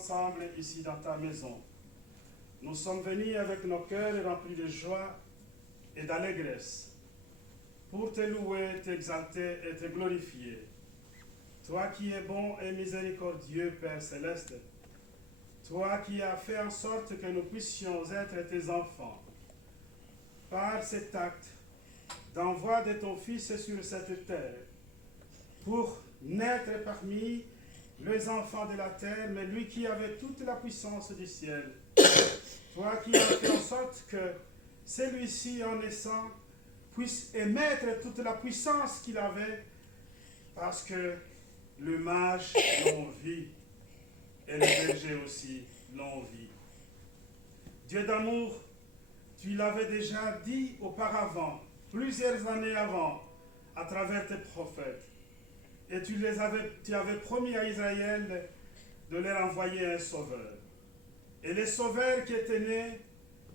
ensemble ici dans ta maison. Nous sommes venus avec nos cœurs remplis de joie et d'allégresse pour te louer, t'exalter et te glorifier. Toi qui es bon et miséricordieux, Père céleste, toi qui as fait en sorte que nous puissions être tes enfants, par cet acte d'envoi de ton Fils sur cette terre, pour naître parmi les enfants de la terre, mais lui qui avait toute la puissance du ciel, toi qui as fait en sorte que celui-ci, en naissant, puisse émettre toute la puissance qu'il avait, parce que le mage l'envie et le berger aussi l'envie. Dieu d'amour, tu l'avais déjà dit auparavant, plusieurs années avant, à travers tes prophètes. Et tu avais promis à Israël de leur envoyer un sauveur. Et les sauveurs qui étaient nés,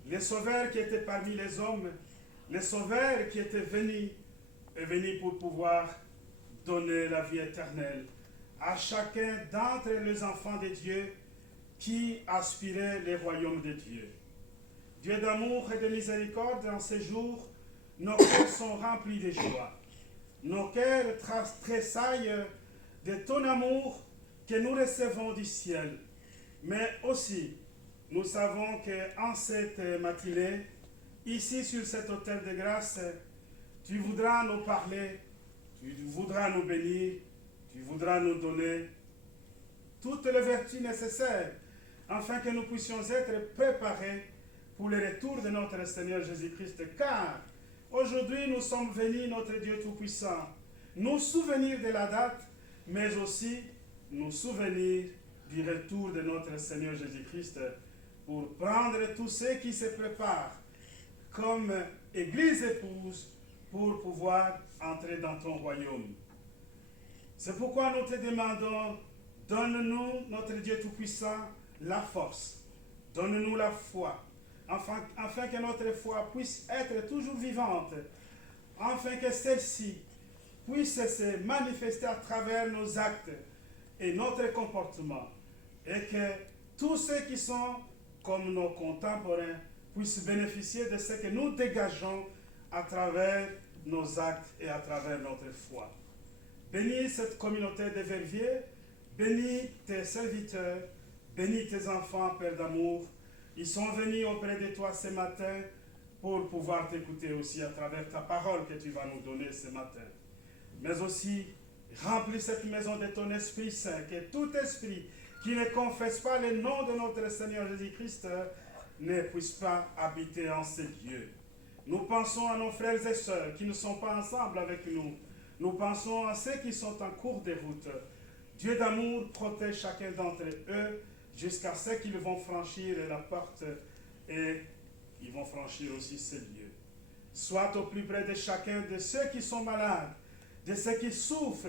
les sauveurs qui étaient parmi les hommes, les sauveurs qui étaient venus pour pouvoir donner la vie éternelle à chacun d'entre les enfants de Dieu qui aspiraient le royaume de Dieu. Dieu d'amour et de miséricorde, en ces jours, nos cœurs sont remplis de joie. Nos cœurs tressaillent de ton amour que nous recevons du ciel. Mais aussi, nous savons qu'en cette matinée, ici sur cet autel de grâce, tu voudras nous parler, tu voudras nous bénir, tu voudras nous donner toutes les vertus nécessaires afin que nous puissions être préparés pour le retour de notre Seigneur Jésus-Christ. Car aujourd'hui nous sommes venus, notre Dieu Tout-Puissant, nous souvenir de la date, mais aussi nous souvenir du retour de notre Seigneur Jésus-Christ pour prendre tous ceux qui se préparent comme Église épouse pour pouvoir entrer dans ton royaume. C'est pourquoi nous te demandons, donne-nous, notre Dieu Tout-Puissant, la force, donne-nous la foi, afin que notre foi puisse être toujours vivante, afin que celle-ci puisse se manifester à travers nos actes et notre comportement, et que tous ceux qui sont comme nos contemporains puissent bénéficier de ce que nous dégageons à travers nos actes et à travers notre foi. Bénis cette communauté de Verviers, bénis tes serviteurs, bénis tes enfants, Père d'amour. Ils sont venus auprès de toi ce matin pour pouvoir t'écouter aussi à travers ta parole que tu vas nous donner ce matin. Mais aussi, remplis cette maison de ton Esprit Saint, que tout esprit qui ne confesse pas le nom de notre Seigneur Jésus-Christ ne puisse pas habiter en ces lieux. Nous pensons à nos frères et sœurs qui ne sont pas ensemble avec nous. Nous pensons à ceux qui sont en cours de route. Dieu d'amour protège chacun d'entre eux jusqu'à ce qu'ils vont franchir la porte et ils vont franchir aussi ces lieux. Sois au plus près de chacun de ceux qui sont malades, de ceux qui souffrent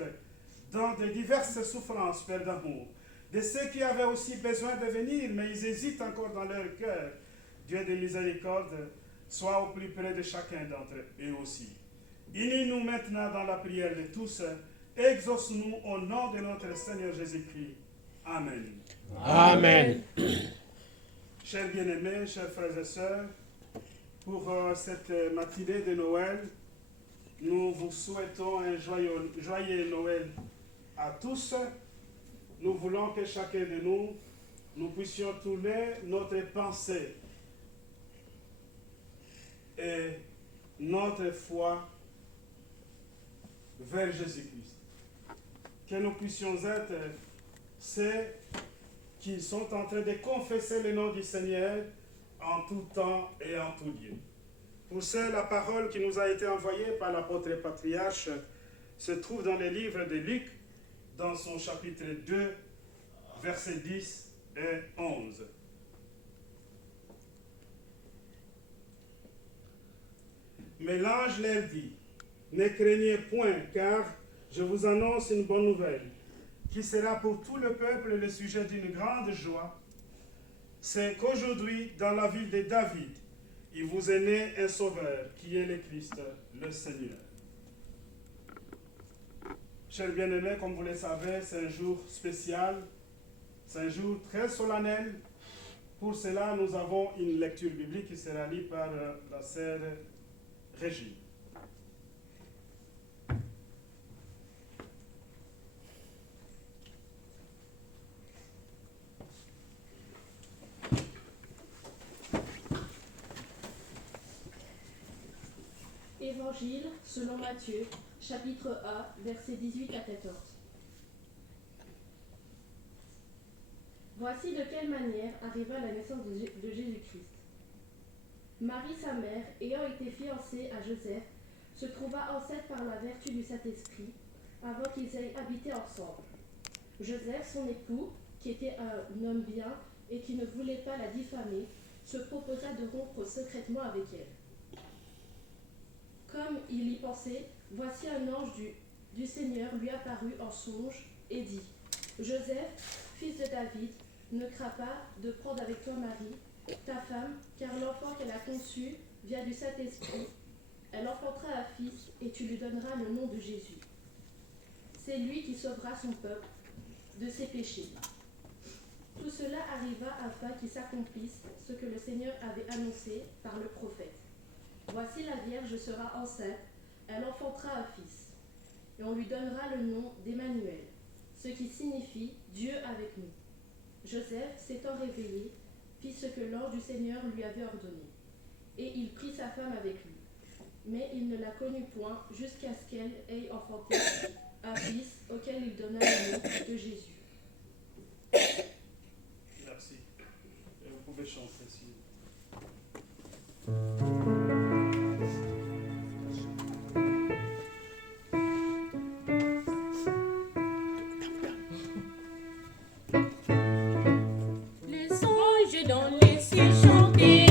dans de diverses souffrances, Père d'amour, de ceux qui avaient aussi besoin de venir, mais ils hésitent encore dans leur cœur. Dieu de miséricorde, sois au plus près de chacun d'entre eux aussi. Unis-nous maintenant dans la prière de tous, exauce-nous au nom de notre Seigneur Jésus-Christ. Amen. Amen. Chers bien-aimés, chers frères et sœurs, pour cette matinée de Noël, nous vous souhaitons un joyeux Noël à tous. Nous voulons que chacun de nous puissions tourner notre pensée et notre foi vers Jésus-Christ. Que nous puissions être ceux qui sont en train de confesser le nom du Seigneur en tout temps et en tout lieu. Pour ce, la parole qui nous a été envoyée par l'apôtre et patriarche se trouve dans le livre de Luc, dans son chapitre 2, versets 10 et 11. Mais l'ange leur dit, ne craignez point, car je vous annonce une bonne nouvelle, qui sera pour tout le peuple le sujet d'une grande joie. C'est qu'aujourd'hui, dans la ville de David, il vous est né un sauveur, qui est le Christ, le Seigneur. Chers bien-aimés, comme vous le savez, c'est un jour spécial C'est un jour très solennel. Pour cela, nous avons une lecture biblique qui sera lue par la sœur Régine. Évangile selon Matthieu, chapitre 1, versets 18 à 14. Voici de quelle manière arriva la naissance de Jésus-Christ. Marie, sa mère, ayant été fiancée à Joseph, se trouva enceinte par la vertu du Saint-Esprit, avant qu'ils aient habité ensemble. Joseph, son époux, qui était un homme bien et qui ne voulait pas la diffamer, se proposa de rompre secrètement avec elle. Comme il y pensait, voici un ange du Seigneur lui apparut en songe et dit : Joseph, fils de David, ne crains pas de prendre avec toi Marie, ta femme, car l'enfant qu'elle a conçu vient du Saint-Esprit. Elle enfantera un fils et tu lui donneras le nom de Jésus. C'est lui qui sauvera son peuple de ses péchés. Tout cela arriva afin qu'il s'accomplisse ce que le Seigneur avait annoncé par le prophète. Voici la Vierge sera enceinte, elle enfantera un fils, et on lui donnera le nom d'Emmanuel, ce qui signifie Dieu avec nous. Joseph, s'étant réveillé, fit ce que l'ange du Seigneur lui avait ordonné, et il prit sa femme avec lui. Mais il ne la connut point jusqu'à ce qu'elle ait enfanté un fils auquel il donna le nom de Jésus. Merci. Et vous pouvez chanter si Les songes dans les cieux chantaient.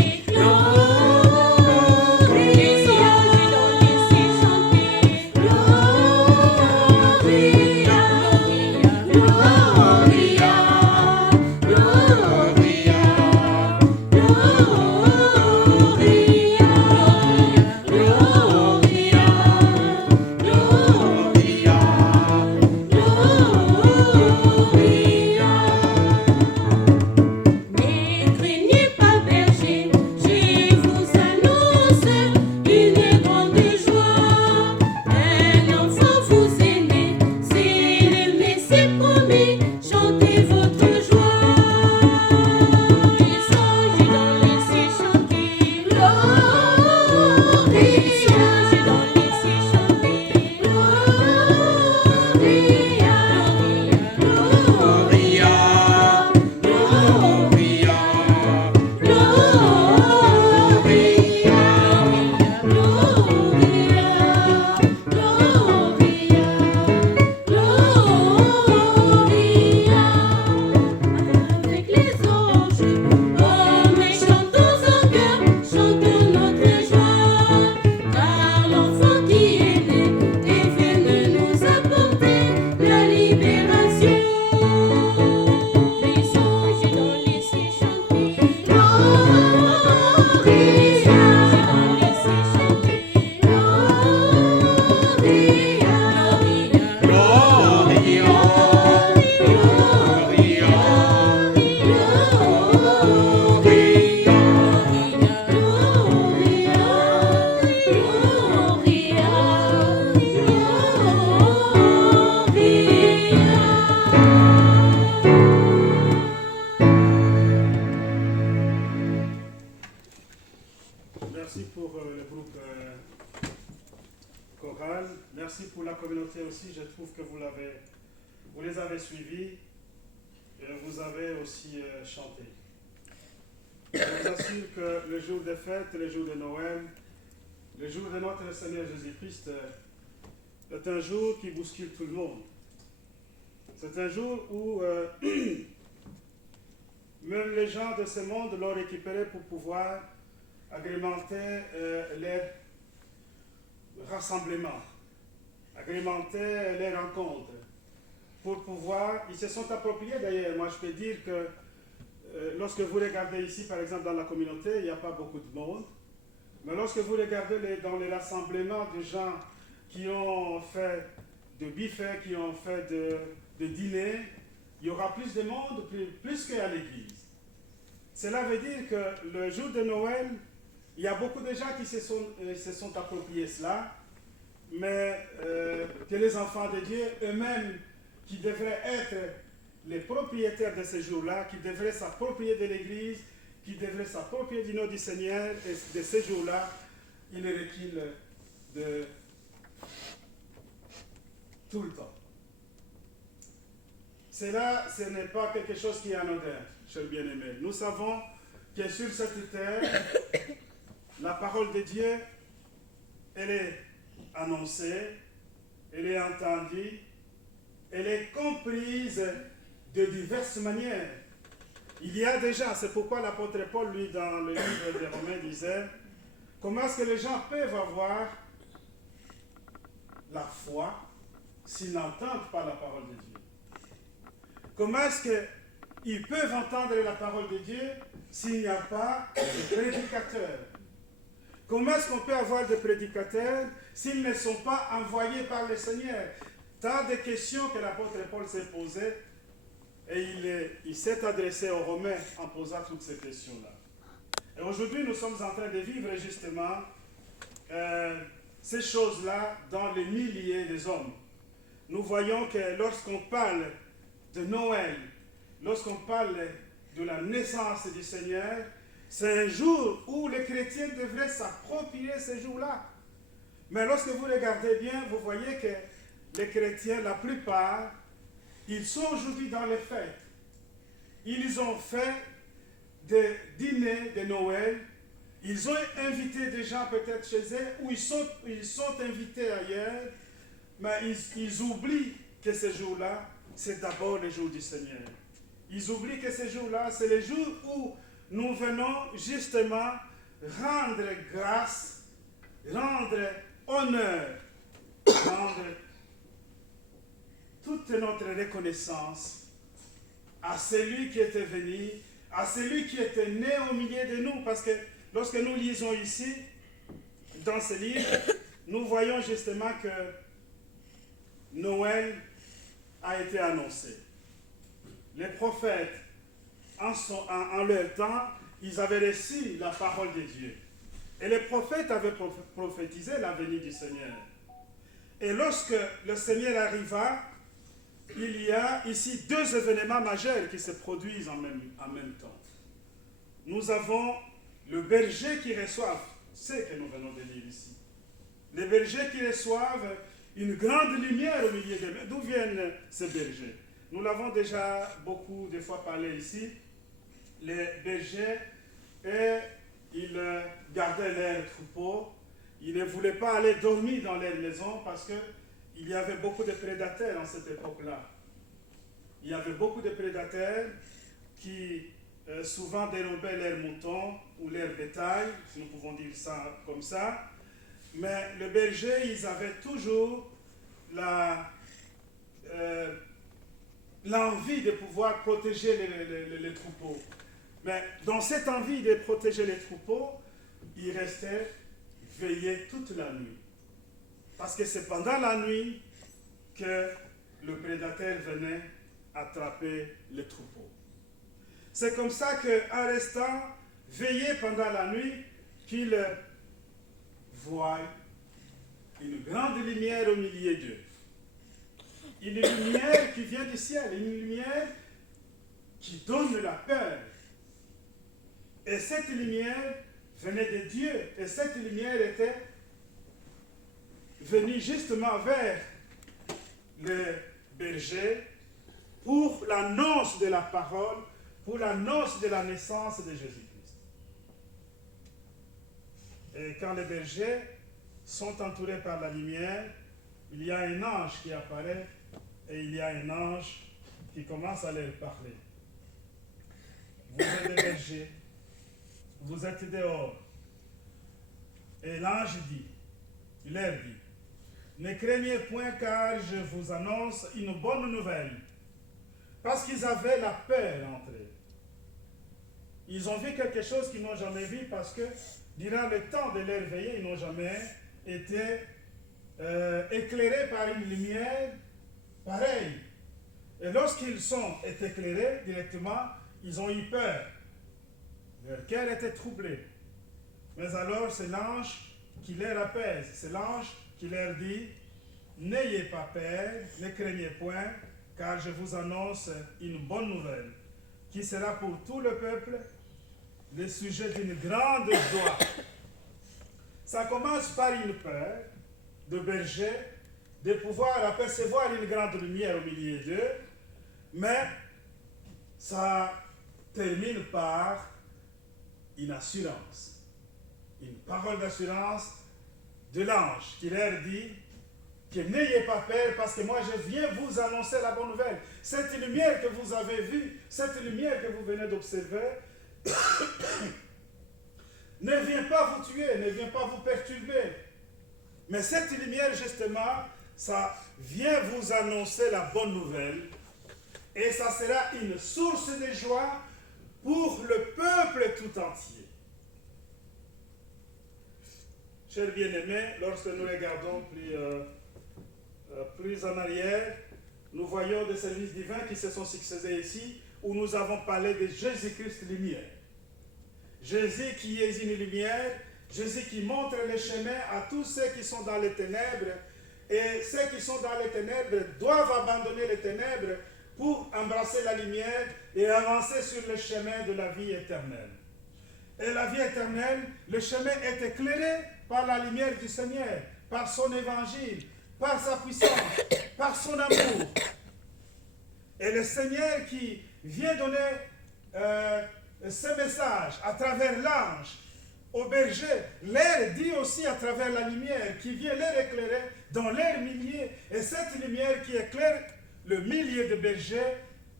Merci pour le groupe choral. Merci pour la communauté aussi. Je trouve que vous les avez suivis et vous avez aussi chanté. Je vous assure que le jour des fêtes, le jour de Noël, le jour de notre Seigneur Jésus-Christ est un jour qui bouscule tout le monde. C'est un jour où même les gens de ce monde l'ont récupéré pour pouvoir agrémenter les rassemblements, agrémenter les rencontres, pour pouvoir, ils se sont appropriés d'ailleurs, moi je peux dire que lorsque vous regardez ici par exemple dans la communauté, il n'y a pas beaucoup de monde, mais lorsque vous regardez dans les rassemblements de gens qui ont fait de buffets, qui ont fait de dîners, il y aura plus de monde, plus qu'à l'église. Cela veut dire que le jour de Noël, il y a beaucoup de gens qui se sont appropriés cela, mais que les enfants de Dieu eux-mêmes, qui devraient être les propriétaires de ce jour-là, qui devraient s'approprier de l'église, qui devraient s'approprier du nom du Seigneur, et de ce jour-là, ils reculent de tout le temps. Cela, ce n'est pas quelque chose qui est anodin, chers bien-aimés. Nous savons que sur cette terre, la parole de Dieu, elle est annoncée, elle est entendue, elle est comprise de diverses manières. Il y a déjà, c'est pourquoi l'apôtre Paul, lui, dans le livre des Romains, disait, comment est-ce que les gens peuvent avoir la foi s'ils n'entendent pas la parole de Dieu? Comment est-ce qu'ils peuvent entendre la parole de Dieu s'il n'y a pas de prédicateurs? Comment est-ce qu'on peut avoir des prédicateurs s'ils ne sont pas envoyés par le Seigneur? Tant de questions que l'apôtre Paul s'est posées et il s'est adressé aux Romains en posant toutes ces questions-là. Et aujourd'hui, nous sommes en train de vivre justement ces choses-là dans les milliers des hommes. Nous voyons que lorsqu'on parle de Noël, lorsqu'on parle de la naissance du Seigneur, c'est un jour où les chrétiens devraient s'approprier ce jour-là. Mais lorsque vous regardez bien, vous voyez que les chrétiens, la plupart, ils sont aujourd'hui dans les fêtes. Ils ont fait des dîners de Noël. Ils ont invité des gens peut-être chez eux, ou ils sont invités ailleurs, mais ils oublient que ce jour-là, c'est d'abord le jour du Seigneur. Ils oublient que ce jour-là, c'est le jour où nous venons justement rendre grâce, rendre honneur, rendre toute notre reconnaissance à celui qui était venu, à celui qui était né au milieu de nous. Parce que lorsque nous lisons ici, dans ce livre, nous voyons justement que Noël a été annoncé. Les prophètes, en leur temps, ils avaient reçu la parole de Dieu. Et les prophètes avaient prophétisé la venue du Seigneur. Et lorsque le Seigneur arriva, il y a ici deux événements majeurs qui se produisent en même temps. Nous avons le berger qui reçoit ce que nous venons de lire ici. Les bergers qui reçoivent une grande lumière au milieu d'eux. D'où viennent ces bergers? Nous l'avons déjà beaucoup de fois parlé ici. Les bergers, ils gardaient leurs troupeaux. Ils ne voulaient pas aller dormir dans leur maison parce qu'il y avait beaucoup de prédateurs en cette époque-là. Il y avait beaucoup de prédateurs qui souvent dérobaient leurs moutons ou leurs bétail, si nous pouvons dire ça comme ça. Mais les bergers, ils avaient toujours l'envie de pouvoir protéger les troupeaux. Mais dans cette envie de protéger les troupeaux, ils restaient veillés toute la nuit. Parce que c'est pendant la nuit que le prédateur venait attraper les troupeaux. C'est comme ça qu'en restant veillés pendant la nuit, qu'ils voient une grande lumière au milieu d'eux. Une lumière qui vient du ciel, une lumière qui donne la peur. Et cette lumière venait de Dieu. Et cette lumière était venue justement vers le berger pour l'annonce de la parole, pour l'annonce de la naissance de Jésus-Christ. Et quand les bergers sont entourés par la lumière, il y a un ange qui apparaît et il y a un ange qui commence à leur parler. Vous êtes des bergers, vous êtes dehors. Et l'ange dit, il leur dit, ne craignez point car je vous annonce une bonne nouvelle. Parce qu'ils avaient la peur entre eux. Ils ont vu quelque chose qu'ils n'ont jamais vu parce que durant le temps de leur veillée, ils n'ont jamais été éclairés par une lumière pareille. Et lorsqu'ils sont éclairés directement, ils ont eu peur. Leur cœur était troublé. Mais alors c'est l'ange qui les apaise. C'est l'ange qui leur dit, n'ayez pas peur, ne craignez point, car je vous annonce une bonne nouvelle, qui sera pour tout le peuple le sujet d'une grande joie. Ça commence par une peur de berger, de pouvoir apercevoir une grande lumière au milieu d'eux, mais ça termine par une assurance, une parole d'assurance de l'ange qui leur dit que n'ayez pas peur parce que moi je viens vous annoncer la bonne nouvelle. Cette lumière que vous avez vue, cette lumière que vous venez d'observer, ne vient pas vous tuer, ne vient pas vous perturber. Mais cette lumière, justement, ça vient vous annoncer la bonne nouvelle. Et ça sera une source de joie pour le peuple tout entier. Chers bien-aimés, lorsque nous regardons plus en arrière, nous voyons des services divins qui se sont succédés ici, où nous avons parlé de Jésus-Christ lumière. Jésus qui est une lumière, Jésus qui montre le chemin à tous ceux qui sont dans les ténèbres. Et ceux qui sont dans les ténèbres doivent abandonner les ténèbres pour embrasser la lumière et avancer sur le chemin de la vie éternelle. Et la vie éternelle, le chemin est éclairé par la lumière du Seigneur, par son évangile, par sa puissance, par son amour. Et le Seigneur qui vient donner ce message à travers l'ange au berger, leur dit aussi à travers la lumière qui vient leur éclairer dans leur milieu. Et cette lumière qui éclaire le milieu de berger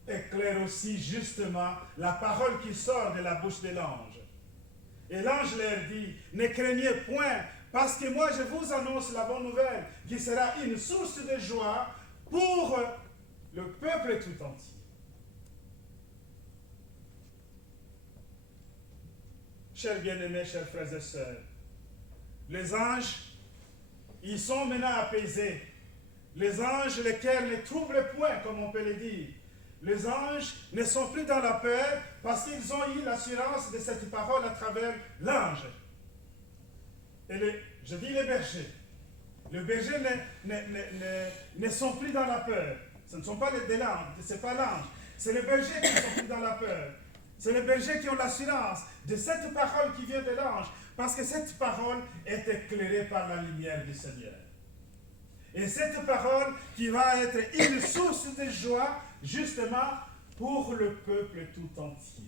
éclaire aussi justement la parole qui sort de la bouche de l'ange. Et l'ange leur dit, ne craignez point, parce que moi je vous annonce la bonne nouvelle, qui sera une source de joie pour le peuple tout entier. Chers bien-aimés, chers frères et sœurs, les anges, ils sont maintenant apaisés. Les anges, le cœur ne trouble point, comme on peut le dire. Les anges ne sont plus dans la peur parce qu'ils ont eu l'assurance de cette parole à travers l'ange. Et je dis les bergers. Les bergers ne sont plus dans la peur. Ce ne sont pas les anges, ce n'est pas l'ange. C'est les bergers qui ne sont plus dans la peur. C'est les bergers qui ont l'assurance de cette parole qui vient de l'ange, parce que cette parole est éclairée par la lumière du Seigneur. Et cette parole qui va être une source de joie, justement, pour le peuple tout entier.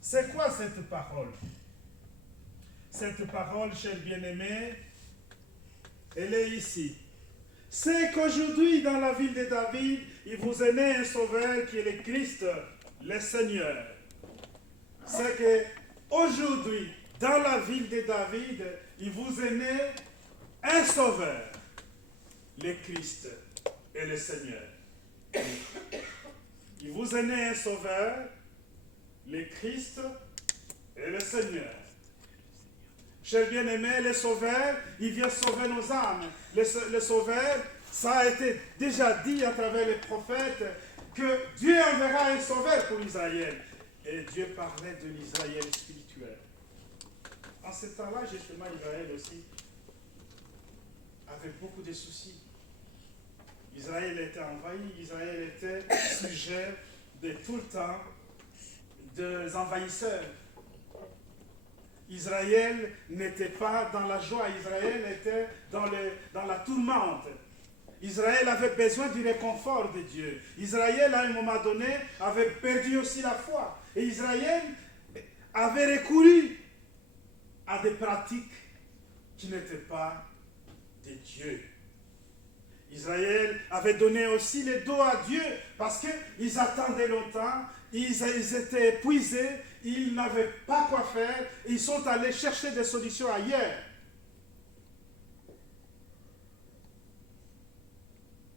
C'est quoi cette parole? Cette parole, chers bien-aimés, elle est ici. C'est qu'aujourd'hui, dans la ville de David, il vous est né un sauveur qui est le Christ, le Seigneur. C'est qu'aujourd'hui, dans la ville de David, il vous est né un sauveur, le Christ et le Seigneur. Il vous est né un sauveur, le Christ et le Seigneur. Chers bien-aimés, le sauveur, il vient sauver nos âmes. Le sauveur, ça a été déjà dit à travers les prophètes que Dieu enverra un sauveur pour Israël. Et Dieu parlait de l'Israël spirituel. En ce temps-là, justement, Israël aussi avait beaucoup de soucis. Israël était envahi, Israël était sujet de tout le temps des envahisseurs. Israël n'était pas dans la joie, Israël était dans la tourmente. Israël avait besoin du réconfort de Dieu. Israël, à un moment donné, avait perdu aussi la foi. Et Israël avait recouru à des pratiques qui n'étaient pas de Dieu. Israël avait donné aussi le dos à Dieu parce qu'ils attendaient longtemps, ils étaient épuisés, ils n'avaient pas quoi faire, ils sont allés chercher des solutions ailleurs.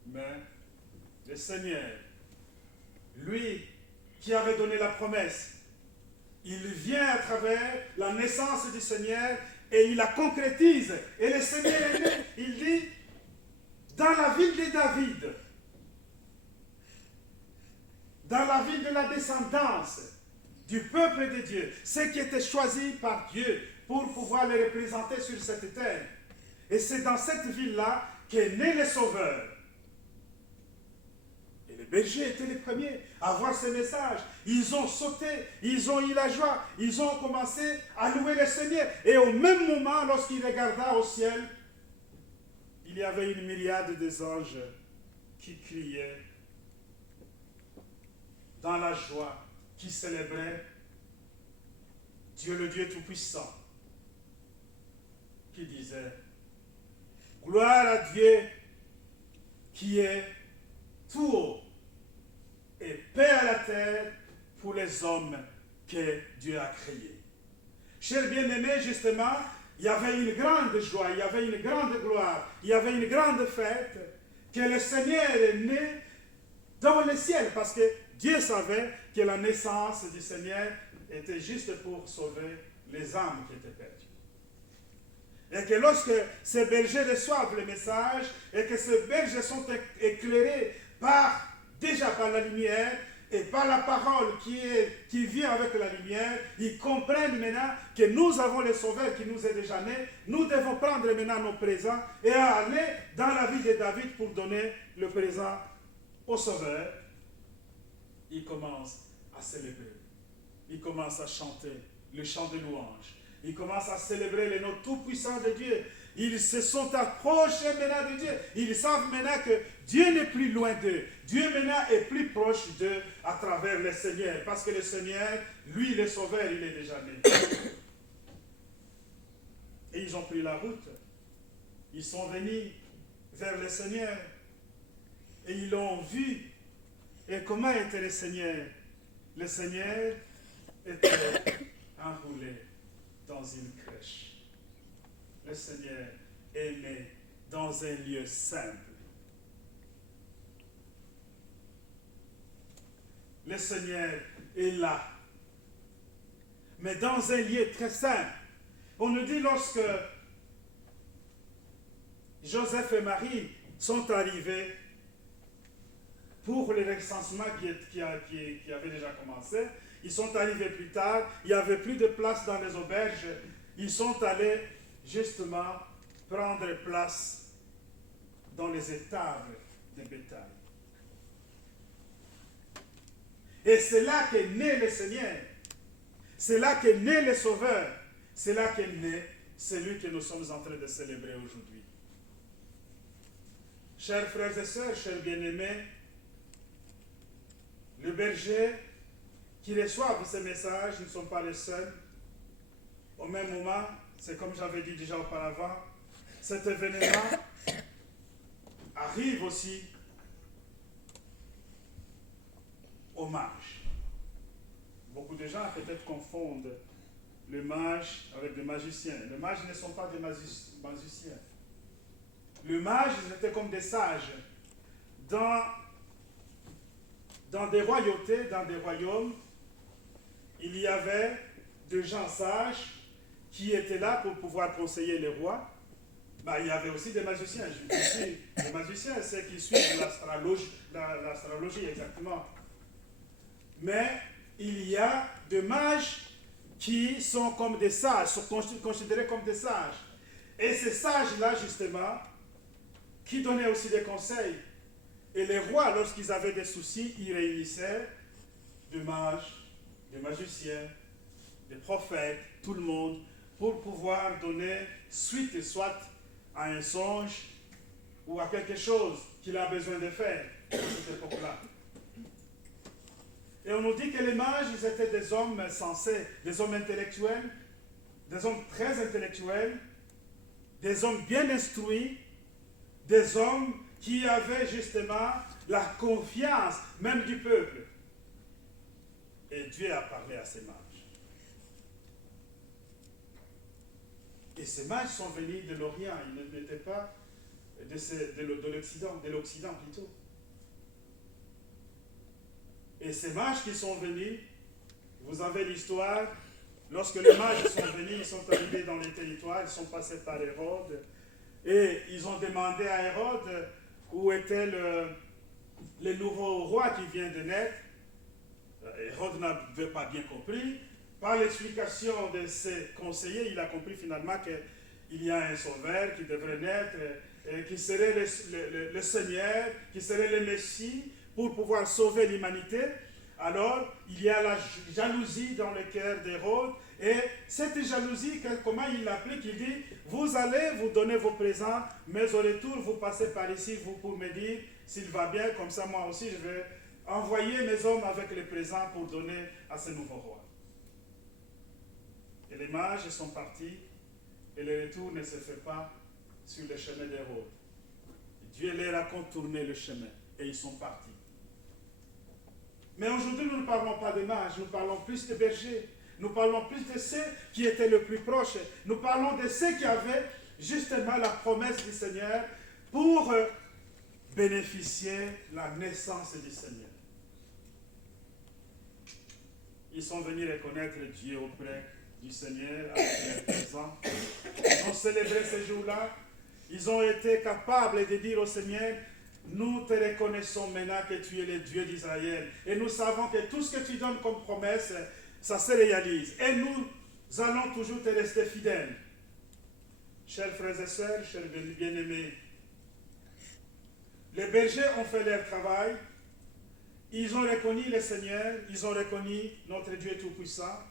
Mais le Seigneur, lui qui avait donné la promesse, il vient à travers la naissance du Seigneur et il la concrétise. Et le Seigneur est né, il dit, dans la ville de David, dans la ville de la descendance du peuple de Dieu, ceux qui étaient choisis par Dieu pour pouvoir les représenter sur cette terre. Et c'est dans cette ville-là qu'est né le Sauveur. Et les bergers étaient les premiers à voir ce message. Ils ont sauté, ils ont eu la joie, ils ont commencé à louer le Seigneur. Et au même moment, lorsqu'il regarda au ciel, il y avait une myriade d'anges qui criaient dans la joie, qui célébraient Dieu le Dieu Tout-Puissant, qui disait: gloire à Dieu qui est tout haut et paix à la terre pour les hommes que Dieu a créés. Chers bien-aimés, justement, il y avait une grande joie, il y avait une grande gloire, il y avait une grande fête, que le Seigneur est né dans le ciel, parce que Dieu savait que la naissance du Seigneur était juste pour sauver les âmes qui étaient perdues. Et que lorsque ces bergers reçoivent le message, et que ces bergers sont éclairés déjà par la lumière, et par la parole qui vient avec la lumière, ils comprennent maintenant que nous avons le Sauveur qui nous est déjà né. Nous devons prendre maintenant nos présents et aller dans la vie de David pour donner le présent au Sauveur. Ils commencent à célébrer. Ils commencent à chanter le chant de louange. Ils commencent à célébrer le nom tout-puissant de Dieu. Ils se sont approchés maintenant de Dieu. Ils savent maintenant que Dieu n'est plus loin d'eux. Dieu maintenant est plus proche d'eux à travers le Seigneur. Parce que le Seigneur, lui, le Sauveur, il est déjà né. Et ils ont pris la route. Ils sont venus vers le Seigneur. Et ils l'ont vu. Et comment était le Seigneur? Le Seigneur était enroulé dans une crèche. Le Seigneur est né dans un lieu simple. Le Seigneur est là, mais dans un lieu très simple. On nous dit lorsque Joseph et Marie sont arrivés pour le recensement qui avait déjà commencé, ils sont arrivés plus tard, il n'y avait plus de place dans les auberges, ils sont allés justement prendre place dans les étables de bétail. Et c'est là qu'est né le Seigneur. C'est là qu'est né le Sauveur. C'est là qu'est né celui que nous sommes en train de célébrer aujourd'hui. Chers frères et sœurs, chers bien-aimés, les bergers qui reçoivent ces messages ne sont pas les seuls. Au même moment, c'est comme j'avais dit déjà auparavant, cet événement arrive aussi aux mages. Beaucoup de gens peut-être confondent les mages avec des magiciens. Les mages ne sont pas des magiciens. Les mages étaient comme des sages. Dans des royautés, dans des royaumes, il y avait des gens sages qui étaient là pour pouvoir conseiller les rois. Il y avait aussi des magiciens. Je dis des magiciens, ceux qui suivent l'astrologie exactement. Mais il y a des mages qui sont comme des sages, sont considérés comme des sages. Et ces sages-là, justement, qui donnaient aussi des conseils. Et les rois, lorsqu'ils avaient des soucis, ils réunissaient des mages, des magiciens, des prophètes, tout le monde, pour pouvoir donner suite soit à un songe ou à quelque chose qu'il a besoin de faire à cette époque-là. Et on nous dit que les mages, ils étaient des hommes sensés, des hommes intellectuels, des hommes très intellectuels, des hommes bien instruits, des hommes qui avaient justement la confiance même du peuple. Et Dieu a parlé à ces mages. Et ces mages sont venus de l'Orient, ils n'étaient pas de l'Occident plutôt. Et ces mages qui sont venus, vous avez l'histoire, lorsque les mages sont venus, ils sont arrivés dans les territoires, ils sont passés par Hérode, et ils ont demandé à Hérode où était le nouveau roi qui vient de naître, Hérode n'avait pas bien compris. Par l'explication de ses conseillers, il a compris finalement qu'il y a un sauveur qui devrait naître, qui serait le Seigneur, qui serait le Messie pour pouvoir sauver l'humanité. Alors, il y a la jalousie dans le cœur d'Hérode. Et cette jalousie, comment il l'applique? Il dit, vous allez vous donner vos présents, mais au retour, vous passez par ici, vous pour me dire s'il va bien, comme ça moi aussi je vais envoyer mes hommes avec les présents pour donner à ce nouveau roi. Et les mages sont partis, et le retour ne se fait pas sur le chemin d'Hérode. Dieu leur a contourné le chemin, et ils sont partis. Mais aujourd'hui, nous ne parlons pas des mages, nous parlons plus des bergers. Nous parlons plus de ceux qui étaient le plus proches. Nous parlons de ceux qui avaient justement la promesse du Seigneur pour bénéficier de la naissance du Seigneur. Ils sont venus reconnaître Dieu auprès du Seigneur avec leurs présents. Ils ont célébré ce jour-là. Ils ont été capables de dire au Seigneur, nous te reconnaissons maintenant que tu es le Dieu d'Israël. Et nous savons que tout ce que tu donnes comme promesse, ça se réalise. Et nous allons toujours te rester fidèles. Chers frères et sœurs, chers bien-aimés, les bergers ont fait leur travail. Ils ont reconnu le Seigneur, ils ont reconnu notre Dieu Tout-Puissant.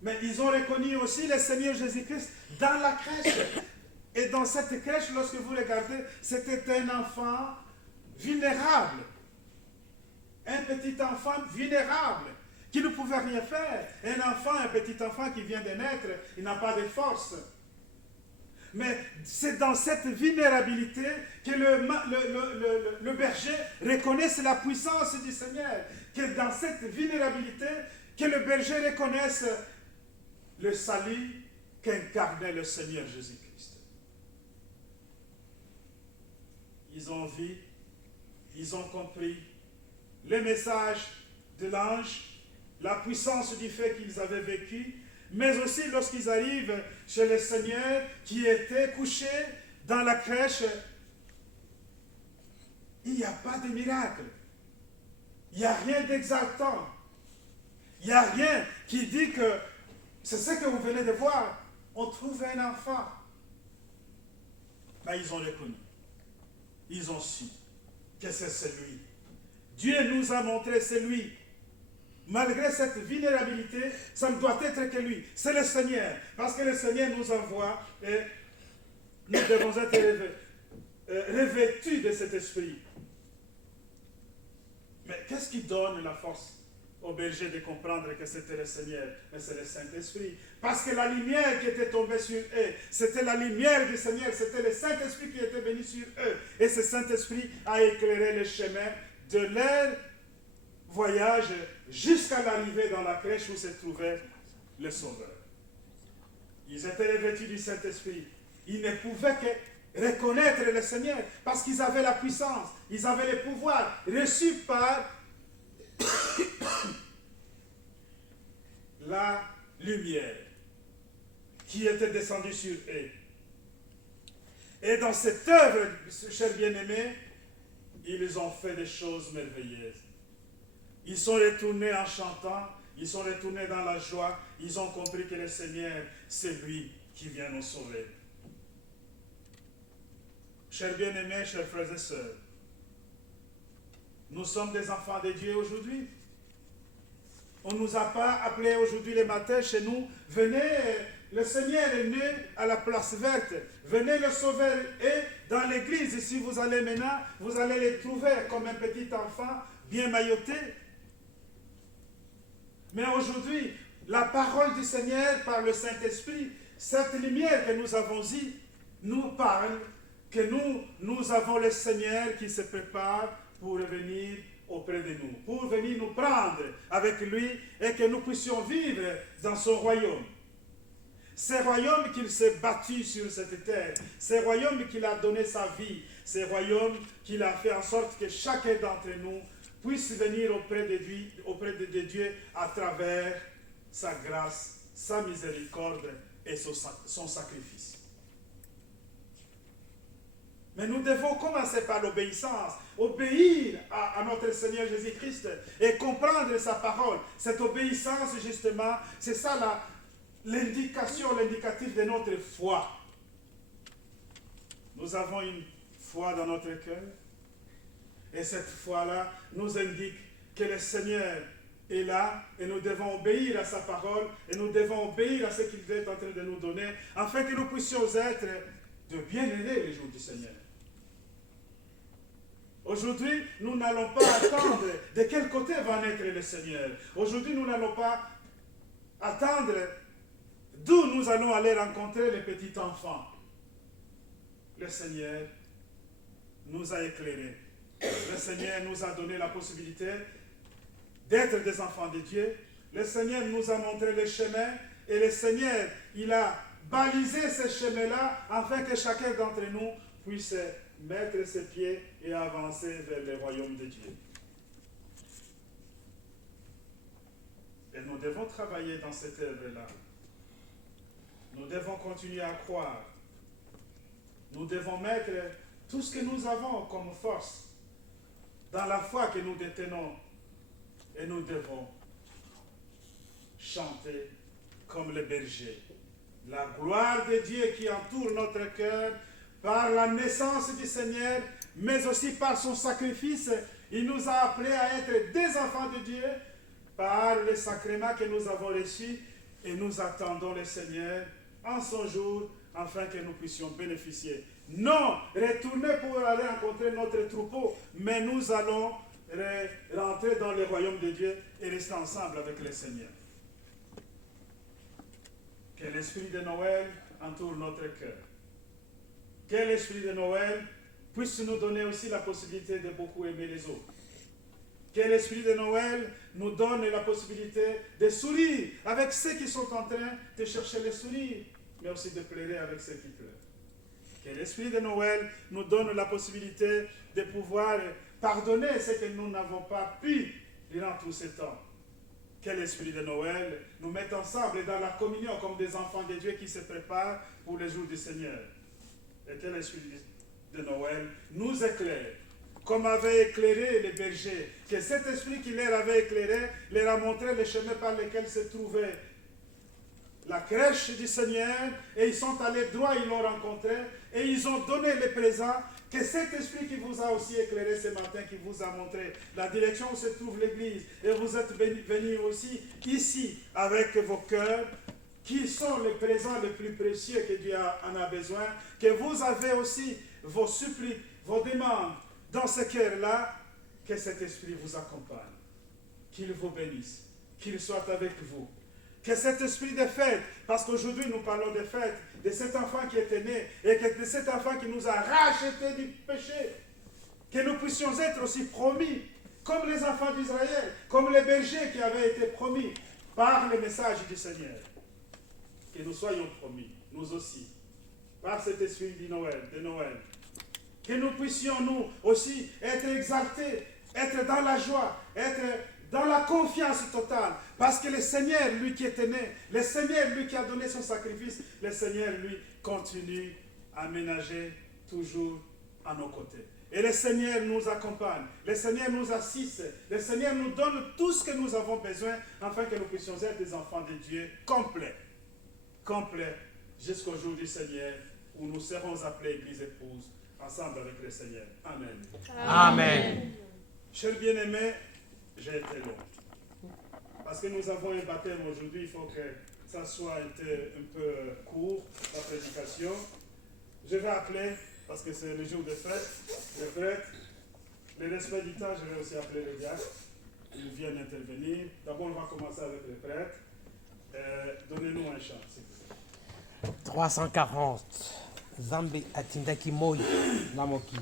Mais ils ont reconnu aussi le Seigneur Jésus-Christ dans la crèche. Et dans cette crèche, lorsque vous regardez, c'était un enfant vulnérable. Un petit enfant vulnérable qui ne pouvait rien faire. Un petit enfant qui vient de naître, il n'a pas de force. Mais c'est dans cette vulnérabilité que le berger reconnaisse la puissance du Seigneur. Que dans cette vulnérabilité, que le berger reconnaisse le salut qu'incarnait le Seigneur Jésus-Christ. Ils ont vu, ils ont compris le message de l'ange, la puissance du fait qu'ils avaient vécu, mais aussi lorsqu'ils arrivent chez le Seigneur qui était couché dans la crèche, il n'y a pas de miracle. Il n'y a rien d'exaltant. Il n'y a rien qui dit que c'est ce que vous venez de voir. On trouve un enfant. Mais ils ont reconnu. Ils ont su que c'est celui. Dieu nous a montré c'est lui. Malgré cette vulnérabilité, ça ne doit être que lui. C'est le Seigneur. Parce que le Seigneur nous envoie et nous devons être revêtus de cet esprit. Mais qu'est-ce qui donne la force au berger de comprendre que c'était le Seigneur? Mais c'est le Saint-Esprit. Parce que la lumière qui était tombée sur eux, c'était la lumière du Seigneur, c'était le Saint-Esprit qui était venu sur eux. Et ce Saint-Esprit a éclairé le chemin de leur voyage jusqu'à l'arrivée dans la crèche où se trouvait le Sauveur. Ils étaient revêtus du Saint-Esprit. Ils ne pouvaient que reconnaître le Seigneur parce qu'ils avaient la puissance, ils avaient le pouvoir reçu par la lumière qui était descendue sur eux. Et dans cette œuvre, chers bien-aimés, ils ont fait des choses merveilleuses. Ils sont retournés en chantant, ils sont retournés dans la joie, ils ont compris que le Seigneur, c'est lui qui vient nous sauver. Chers bien-aimés, chers frères et sœurs, nous sommes des enfants de Dieu aujourd'hui. On ne nous a pas appelés aujourd'hui le matin chez nous. Venez, le Seigneur est né à la place verte. Venez le sauver. Et dans l'église, ici vous allez maintenant, vous allez le trouver comme un petit enfant bien mailloté. Mais aujourd'hui, la parole du Seigneur par le Saint-Esprit, cette lumière que nous avons eue, nous parle que nous avons le Seigneur qui se prépare pour venir auprès de nous, pour venir nous prendre avec lui et que nous puissions vivre dans son royaume. Ce royaume qu'il s'est battu sur cette terre, ce royaume qu'il a donné sa vie, ce royaume qu'il a fait en sorte que chacun d'entre nous puisse venir auprès de Dieu à travers sa grâce, sa miséricorde et son sacrifice. Mais nous devons commencer par l'obéissance, obéir à notre Seigneur Jésus-Christ et comprendre sa parole. Cette obéissance, justement, c'est ça l'indicatif de notre foi. Nous avons une foi dans notre cœur et cette foi-là nous indique que le Seigneur est là et nous devons obéir à sa parole et nous devons obéir à ce qu'il est en train de nous donner afin que nous puissions être de bien-aimés les jours du Seigneur. Aujourd'hui, nous n'allons pas attendre de quel côté va naître le Seigneur. Aujourd'hui, nous n'allons pas attendre d'où nous allons aller rencontrer les petits enfants. Le Seigneur nous a éclairés. Le Seigneur nous a donné la possibilité d'être des enfants de Dieu. Le Seigneur nous a montré le chemin et le Seigneur, il a balisé ce chemin-là afin que chacun d'entre nous puisse mettre ses pieds et avancer vers le royaume de Dieu. Et nous devons travailler dans cette œuvre-là. Nous devons continuer à croire. Nous devons mettre tout ce que nous avons comme force dans la foi que nous détenons. Et nous devons chanter comme les bergers. La gloire de Dieu qui entoure notre cœur par la naissance du Seigneur, mais aussi par son sacrifice. Il nous a appelés à être des enfants de Dieu par le sacrement que nous avons reçu et nous attendons le Seigneur en son jour afin que nous puissions bénéficier. Non, retourner pour aller rencontrer notre troupeau, mais nous allons rentrer dans le royaume de Dieu et rester ensemble avec le Seigneur. Que l'esprit de Noël entoure notre cœur. Que l'esprit de Noël puisse nous donner aussi la possibilité de beaucoup aimer les autres. Que l'esprit de Noël nous donne la possibilité de sourire avec ceux qui sont en train de chercher le sourire, mais aussi de pleurer avec ceux qui pleurent. Que l'esprit de Noël nous donne la possibilité de pouvoir pardonner ce que nous n'avons pas pu durant tout ce temps. Que l'esprit de Noël nous mette ensemble dans la communion comme des enfants de Dieu qui se préparent pour le jour du Seigneur. Et que l'esprit de Noël nous éclaire, comme avait éclairé les bergers. Que cet esprit qui leur avait éclairé leur a montré le chemin par lequel se trouvait la crèche du Seigneur, et ils sont allés droit, ils l'ont rencontré, et ils ont donné les présents. Que cet esprit qui vous a aussi éclairé ce matin, qui vous a montré la direction où se trouve l'église, et vous êtes venus aussi ici avec vos cœurs, qui sont les présents les plus précieux que Dieu en a besoin, que vous avez aussi vos suppliques, vos demandes dans ce cœur-là, que cet esprit vous accompagne, qu'il vous bénisse, qu'il soit avec vous. Que cet esprit de fête, parce qu'aujourd'hui nous parlons de fête, de cet enfant qui était né, et de cet enfant qui nous a rachetés du péché, que nous puissions être aussi promis, comme les enfants d'Israël, comme les bergers qui avaient été promis par le message du Seigneur. Que nous soyons promis, nous aussi, par cet esprit de Noël. Que nous puissions nous aussi être exaltés, être dans la joie, être dans la confiance totale, parce que le Seigneur, lui qui était né, le Seigneur, lui qui a donné son sacrifice, le Seigneur, lui, continue à ménager toujours à nos côtés. Et le Seigneur nous accompagne, le Seigneur nous assiste, le Seigneur nous donne tout ce que nous avons besoin, afin que nous puissions être des enfants de Dieu complets, jusqu'au jour du Seigneur, où nous serons appelés Église épouse, ensemble avec le Seigneur. Amen. Amen. Chers bien-aimés, j'ai été long. Parce que nous avons un baptême aujourd'hui, il faut que ça soit un peu court, la prédication. Je vais appeler, parce que c'est le jour de fête, le prêtre. Le respect du temps, je vais aussi appeler le diacre. Ils viennent intervenir. D'abord, on va commencer avec le prêtre. Donnez-nous un chant, s'il vous plaît. 340. Zambi atindaki moi namoki.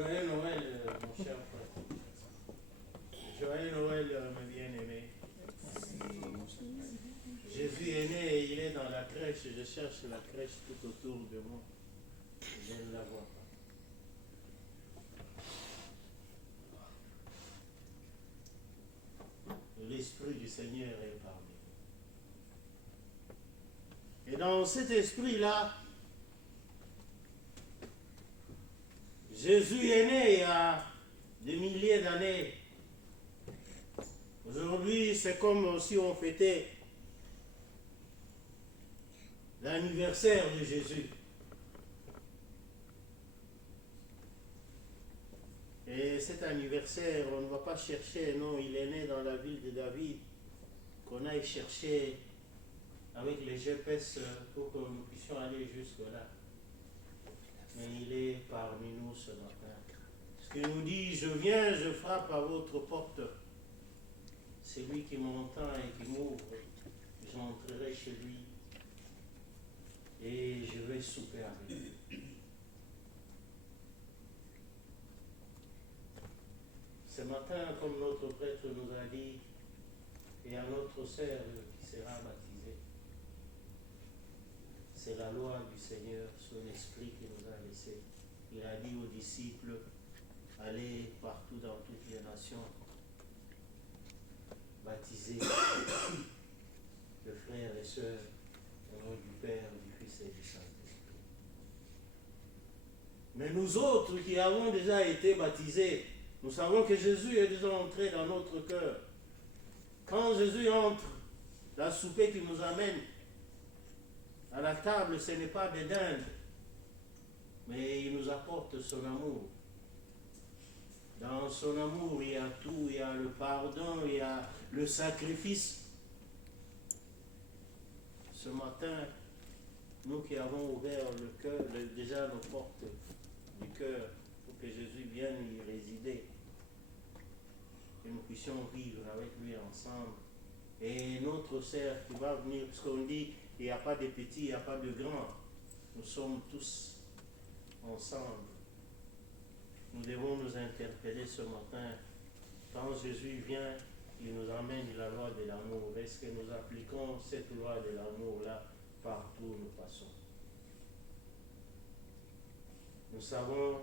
Joyeux Noël, mon cher frère. Joyeux Noël, mes bien-aimés. Jésus est né et il est dans la crèche. Je cherche la crèche tout autour de moi. Je ne la vois pas. L'Esprit du Seigneur est parmi nous. Et dans cet esprit-là, Jésus est né il y a des milliers d'années. Aujourd'hui, c'est comme si on fêtait l'anniversaire de Jésus. Et cet anniversaire, on ne va pas chercher, non, il est né dans la ville de David, qu'on aille chercher avec les GPS pour que nous puissions aller jusque-là. Mais il est parmi nous ce matin. Ce qu'il nous dit, je viens, je frappe à votre porte. C'est lui qui m'entend et qui m'ouvre. J'entrerai chez lui et je vais souper avec lui. Ce matin, comme notre prêtre nous a dit, il y a notre sœur qui sera baptisée. C'est la loi du Seigneur, son esprit qui nous a laissé. Il a dit aux disciples, allez partout dans toutes les nations, baptiser les frères et sœurs au nom du Père, du Fils et du Saint-Esprit. Mais nous autres qui avons déjà été baptisés, nous savons que Jésus est déjà entré dans notre cœur. Quand Jésus entre, la souper qui nous amène à la table, ce n'est pas des dindes, mais il nous apporte son amour. Dans son amour, il y a tout, il y a le pardon, il y a le sacrifice. Ce matin, nous qui avons ouvert le cœur, déjà nos portes du cœur, pour que Jésus vienne y résider, que nous puissions vivre avec lui ensemble. Et notre sœur qui va venir, parce qu'on dit, il n'y a pas de petits, il n'y a pas de grands. Nous sommes tous ensemble. Nous devons nous interpeller ce matin. Quand Jésus vient, il nous amène la loi de l'amour. Est-ce que nous appliquons cette loi de l'amour-là partout où nous passons? Nous savons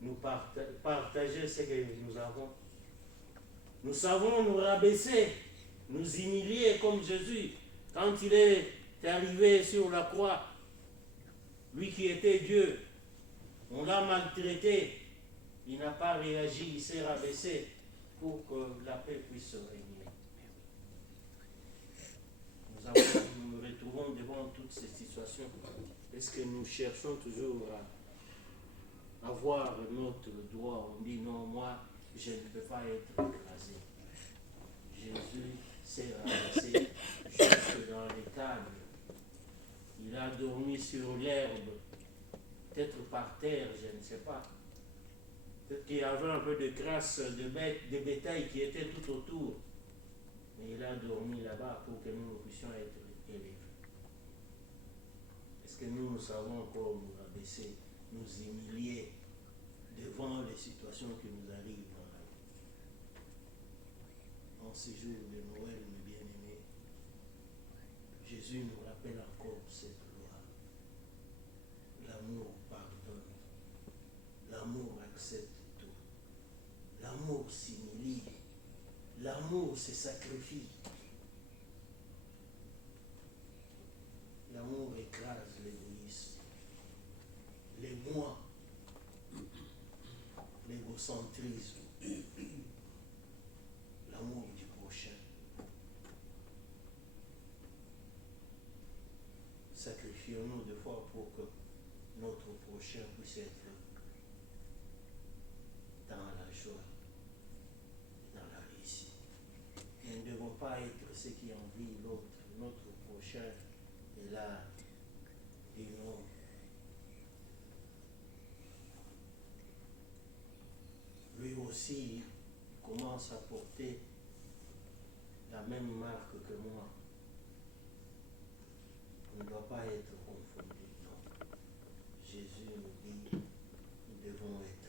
nous partager ce que nous avons. Nous savons nous rabaisser, nous humilier comme Jésus. Quand il est arrivé sur la croix, lui qui était Dieu, on l'a maltraité, il n'a pas réagi, il s'est rabaissé pour que la paix puisse régner. Nous nous retrouvons devant toutes ces situations. Est-ce que nous cherchons toujours à avoir notre droit? On dit non, moi, je ne peux pas être écrasé. Jésus s'est rabaissé jusque dans les tables. Il a dormi sur l'herbe, peut-être par terre, je ne sais pas. Peut-être qu'il y avait un peu de crasse de bétail qui était tout autour. Mais il a dormi là-bas pour que nous puissions être élevés. Est-ce que nous savons encore nous rabaisser, nous humilier devant les situations qui nous arrivent dans la vie? En ces jours de Noël, mes bien-aimés, Jésus nous rappelle encore cette loi. L'amour pardonne. L'amour accepte tout. L'amour s'humilie. L'amour se sacrifie. L'amour écrase l'égoïsme, les moi, l'égocentrisme, l'amour du prochain. Sacrifions-nous des fois pour que notre prochain puisse être dans la joie, dans la réussite. Nous ne devons pas être ceux qui envient l'autre, notre prochain est là, et non. Lui aussi commence à porter la même marque que moi. On ne doit pas être confondu, non. Jésus nous dit, nous devons être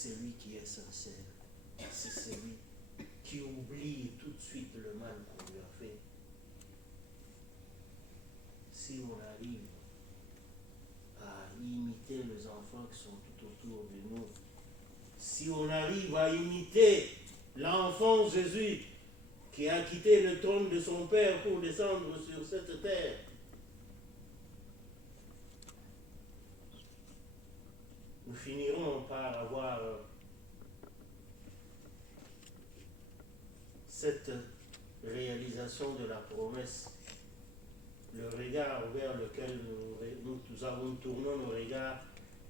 celui qui est sincère. C'est celui qui oublie tout de suite le mal qu'on lui a fait. Si on arrive à imiter les enfants qui sont tout autour de nous, si on arrive à imiter l'enfant Jésus qui a quitté le trône de son Père pour descendre sur cette terre, nous finirons par avoir cette réalisation de la promesse, le regard vers lequel nous tournons nos regards.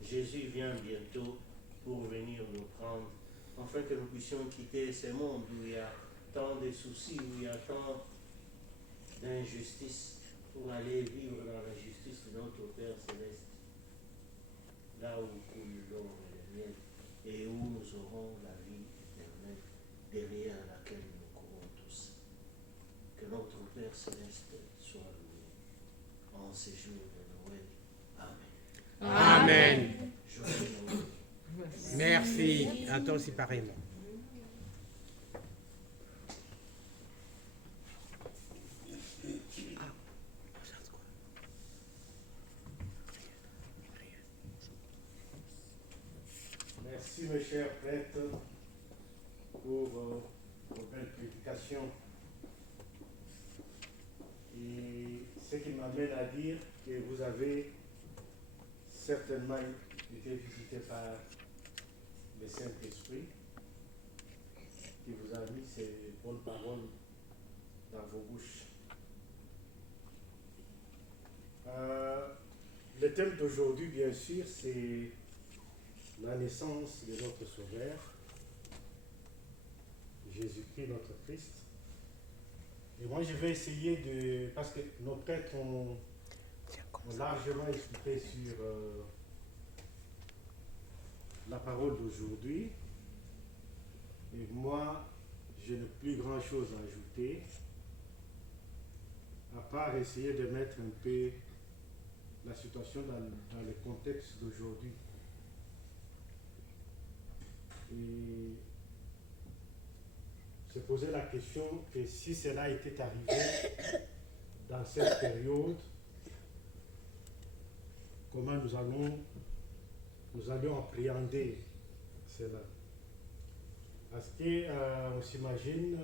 Jésus vient bientôt pour venir nous prendre, afin que nous puissions quitter ce monde où il y a tant de soucis, où il y a tant d'injustice, pour aller vivre dans la justice de notre Père Céleste, là où coule l'or et le miel, et où nous aurons la vie éternelle, derrière laquelle nous courons tous. Que notre Père Céleste soit loué en ces jours de Noël. Amen. Amen. Joyeux Noël. Merci. À toi aussi pareillement. Merci mes chers prêtres pour vos belles prédications. Et ce qui m'amène à dire que vous avez certainement été visité par le Saint-Esprit qui vous a mis ces bonnes paroles dans vos bouches. Le thème d'aujourd'hui, bien sûr, c'est la naissance de notre Sauveur, Jésus-Christ, notre Christ. Et moi, je vais essayer de... Parce que nos prêtres ont largement expliqué sur la parole d'aujourd'hui. Et moi, je n'ai plus grand-chose à ajouter, à part essayer de mettre un peu la situation dans le contexte d'aujourd'hui. Et se poser la question que si cela était arrivé dans cette période, comment nous allions appréhender cela. Parce qu'on s'imagine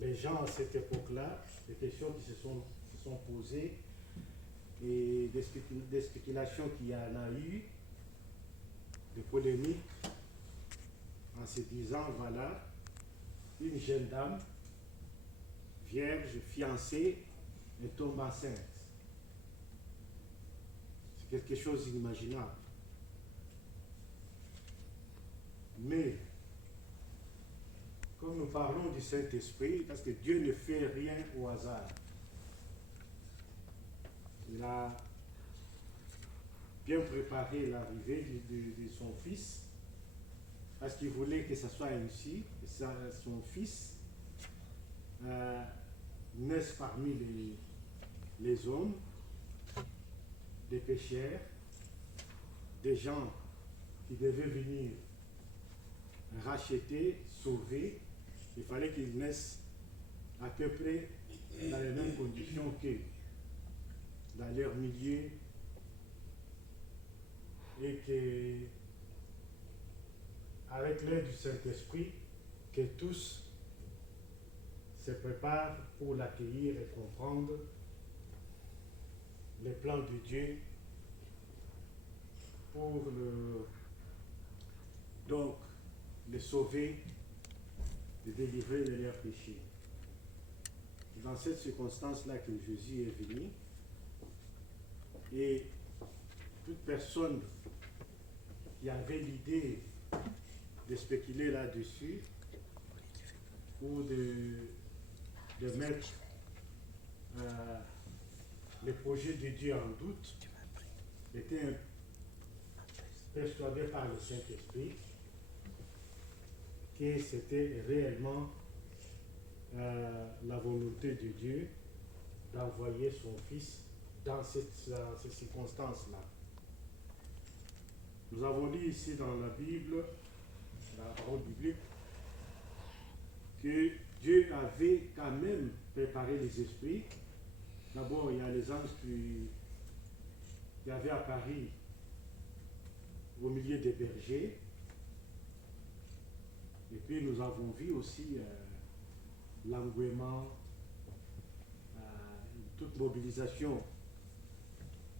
les gens à cette époque-là, les questions qui se sont posées et des spéculations qu'il y en a eu, des polémiques, en se disant, voilà, une jeune dame, vierge, fiancée, et tombe enceinte. C'est quelque chose d'inimaginable. Mais, comme nous parlons du Saint-Esprit, parce que Dieu ne fait rien au hasard, il a bien préparé l'arrivée de son fils, parce qu'il voulait que ce soit ainsi, que son fils naisse parmi les hommes, des pécheurs, des gens qui devaient venir racheter, sauver. Il fallait qu'ils naissent à peu près dans les mêmes conditions que dans leur milieu, et que avec l'aide du Saint-Esprit, que tous se préparent pour l'accueillir et comprendre les plans de Dieu pour les sauver, de délivrer de leurs péchés. C'est dans cette circonstance-là que Jésus est venu, et toute personne qui avait l'idée de spéculer là-dessus ou de mettre les projets de Dieu en doute était persuadé par le Saint-Esprit que c'était réellement la volonté de Dieu d'envoyer son Fils dans ces circonstances-là. Nous avons lu ici dans la Bible, la parole biblique, que Dieu avait quand même préparé les esprits. D'abord, il y a les anges qui avaient apparu au milieu des bergers. Et puis nous avons vu aussi l'engouement, toute mobilisation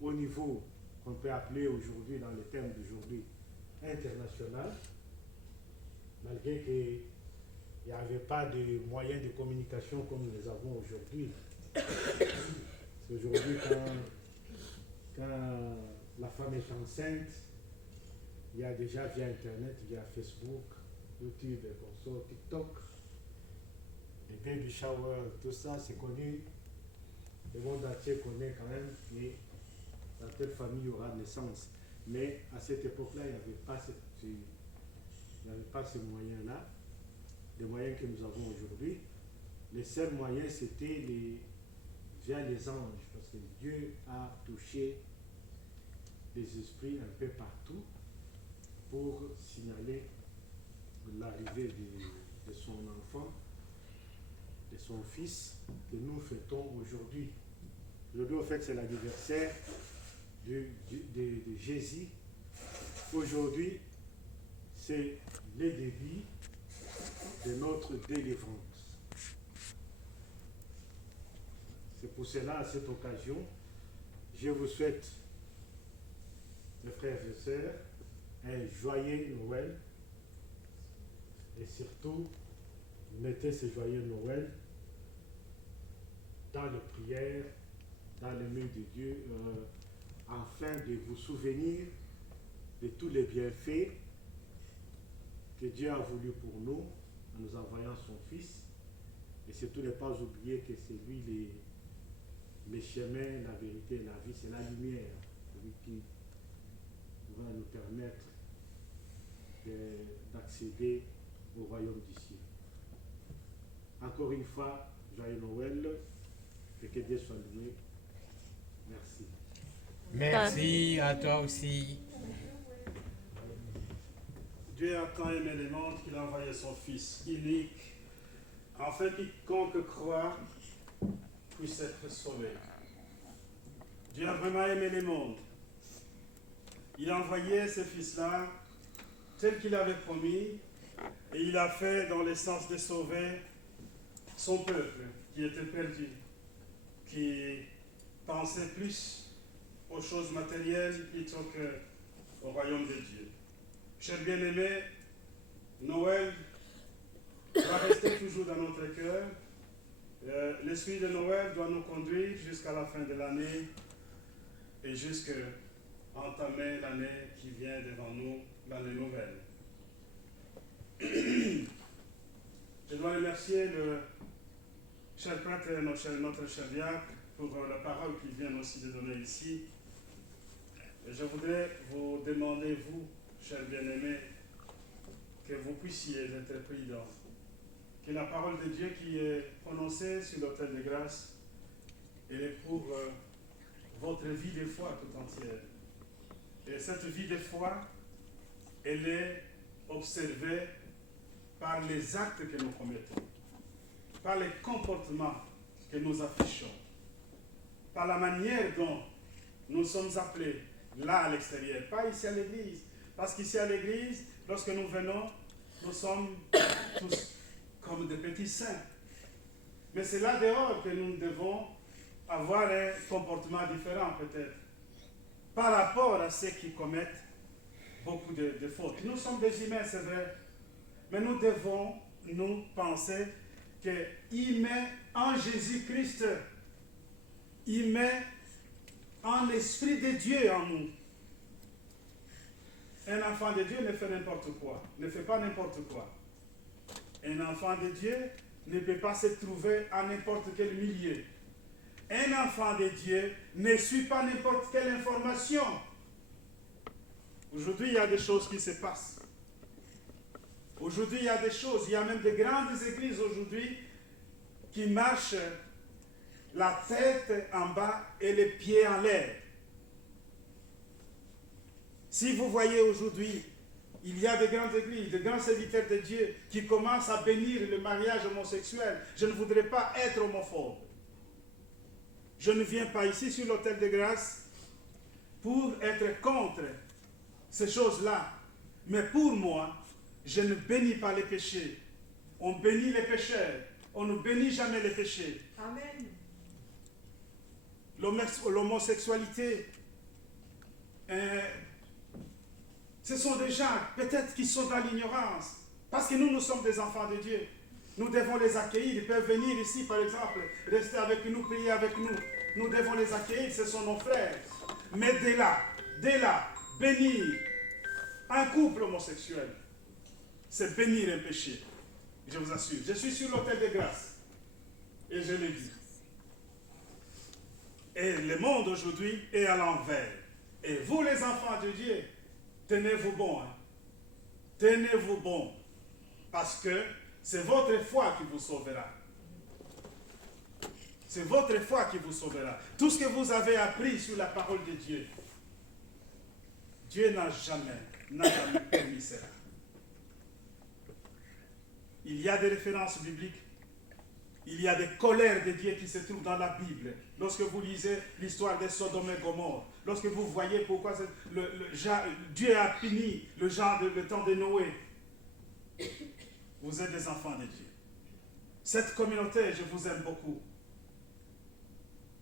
au niveau qu'on peut appeler aujourd'hui, dans les termes d'aujourd'hui, international, malgré qu'il n'y avait pas de moyens de communication comme nous les avons aujourd'hui. Aujourd'hui, quand la femme est enceinte, il y a déjà via Internet, via Facebook, YouTube, TikTok, les baby showers, tout ça, c'est connu. Le monde entier connaît quand même et dans telle famille aura naissance. Mais à cette époque-là, il n'y avait pas ces moyens-là, les moyens que nous avons aujourd'hui. Les seuls moyens, c'était via les anges, parce que Dieu a touché les esprits un peu partout pour signaler l'arrivée de son enfant, de son fils, que nous fêtons aujourd'hui. Aujourd'hui, en fait, c'est l'anniversaire de Jésus. Aujourd'hui, c'est le début de notre délivrance. C'est pour cela, à cette occasion, je vous souhaite, mes frères et sœurs, un joyeux Noël. Et surtout, mettez ce joyeux Noël dans les prières, dans les mains de Dieu, afin de vous souvenir de tous les bienfaits que Dieu a voulu pour nous, en nous envoyant son Fils. Et surtout ne pas oublier que c'est lui le chemin, la vérité et la vie, c'est la lumière, celui qui va nous permettre d'accéder au royaume du ciel. Encore une fois, joyeux Noël et que Dieu soit loué. Merci. Merci à toi aussi. Dieu a tant aimé le monde qu'il a envoyé son Fils unique, afin que quiconque croit puisse être sauvé. Dieu a vraiment aimé le monde. Il a envoyé ce Fils-là tel qu'il avait promis, et il a fait dans le sens de sauver son peuple qui était perdu, qui pensait plus aux choses matérielles plutôt qu'au royaume de Dieu. Chers bien-aimés, Noël doit rester toujours dans notre cœur. L'esprit de Noël doit nous conduire jusqu'à la fin de l'année et jusqu'à entamer l'année qui vient devant nous, l'année nouvelle. Je dois remercier le cher prêtre et notre cher diacre pour la parole qu'il vient aussi de donner ici. Et je voudrais vous demander, vous, chers bien-aimés, que vous puissiez être prudents, que la parole de Dieu qui est prononcée sur l'autel de grâce, elle est pour votre vie de foi tout entière. Et cette vie de foi, elle est observée par les actes que nous commettons, par les comportements que nous affichons, par la manière dont nous sommes appelés là à l'extérieur, pas ici à l'église. Parce qu'ici à l'église, lorsque nous venons, nous sommes tous comme des petits saints. Mais c'est là dehors que nous devons avoir un comportement différent peut-être, par rapport à ceux qui commettent beaucoup de fautes. Nous sommes des humains, c'est vrai, mais nous devons nous penser qu'il met en Jésus-Christ, il met en l'Esprit de Dieu en nous. Un enfant de Dieu ne fait n'importe quoi, ne fait pas n'importe quoi. Un enfant de Dieu ne peut pas se trouver à n'importe quel milieu. Un enfant de Dieu ne suit pas n'importe quelle information. Aujourd'hui, il y a des choses qui se passent. Aujourd'hui, il y a des choses, il y a même de grandes églises aujourd'hui qui marchent la tête en bas et les pieds en l'air. Si vous voyez aujourd'hui, il y a de grandes églises, de grands serviteurs de Dieu qui commencent à bénir le mariage homosexuel, je ne voudrais pas être homophobe. Je ne viens pas ici sur l'autel de grâce pour être contre ces choses-là. Mais pour moi, je ne bénis pas les péchés. On bénit les pécheurs. On ne bénit jamais les péchés. Amen. L'homosexualité, ce sont des gens peut-être qui sont dans l'ignorance. Parce que nous sommes des enfants de Dieu. Nous devons les accueillir. Ils peuvent venir ici, par exemple, rester avec nous, prier avec nous. Nous devons les accueillir, ce sont nos frères. Mais dès là, bénir un couple homosexuel, c'est bénir un péché. Je vous assure. Je suis sur l'autel de grâce. Et je le dis. Et le monde aujourd'hui est à l'envers. Et vous, les enfants de Dieu, tenez-vous bon. Hein. Tenez-vous bon. Parce que c'est votre foi qui vous sauvera. C'est votre foi qui vous sauvera. Tout ce que vous avez appris sur la parole de Dieu, Dieu n'a jamais permis cela. Il y a des références bibliques. Il y a des colères de Dieu qui se trouvent dans la Bible. Lorsque vous lisez l'histoire de Sodome et Gomorrhe, lorsque vous voyez pourquoi Dieu a puni le temps de Noé, vous êtes des enfants de Dieu. Cette communauté, je vous aime beaucoup.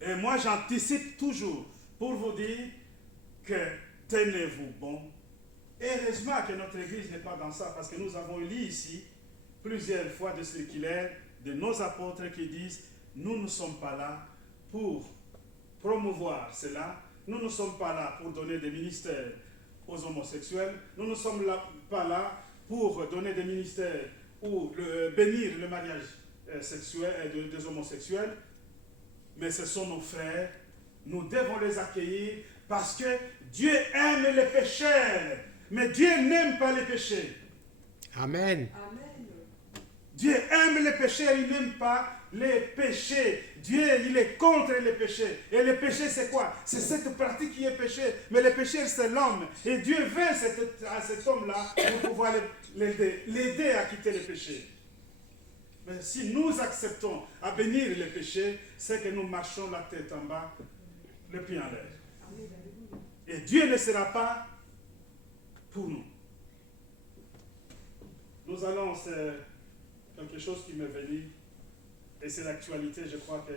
Et moi, j'anticipe toujours pour vous dire que tenez-vous bon. Et heureusement que notre Église n'est pas dans ça, parce que nous avons lu ici plusieurs fois de circulaires de nos apôtres qui disent « Nous ne sommes pas là pour promouvoir cela, nous ne sommes pas là pour donner des ministères aux homosexuels, nous ne sommes pas là pour donner des ministères ou bénir le mariage sexuel des homosexuels, mais ce sont nos frères, nous devons les accueillir parce que Dieu aime les pécheurs, mais Dieu n'aime pas les péchés. » Amen. Amen. Dieu aime les pécheurs, il n'aime pas les péchés. Dieu, il est contre les péchés. Et le péché, c'est quoi? C'est cette partie qui est péché. Mais le péché, c'est l'homme. Et Dieu veut à cet homme-là pour pouvoir l'aider à quitter le péché. Mais si nous acceptons à bénir les péchés, c'est que nous marchons la tête en bas, le pied en l'air. Et Dieu ne sera pas pour nous. Nous allons... quelque chose qui m'est venu, et c'est l'actualité, je crois que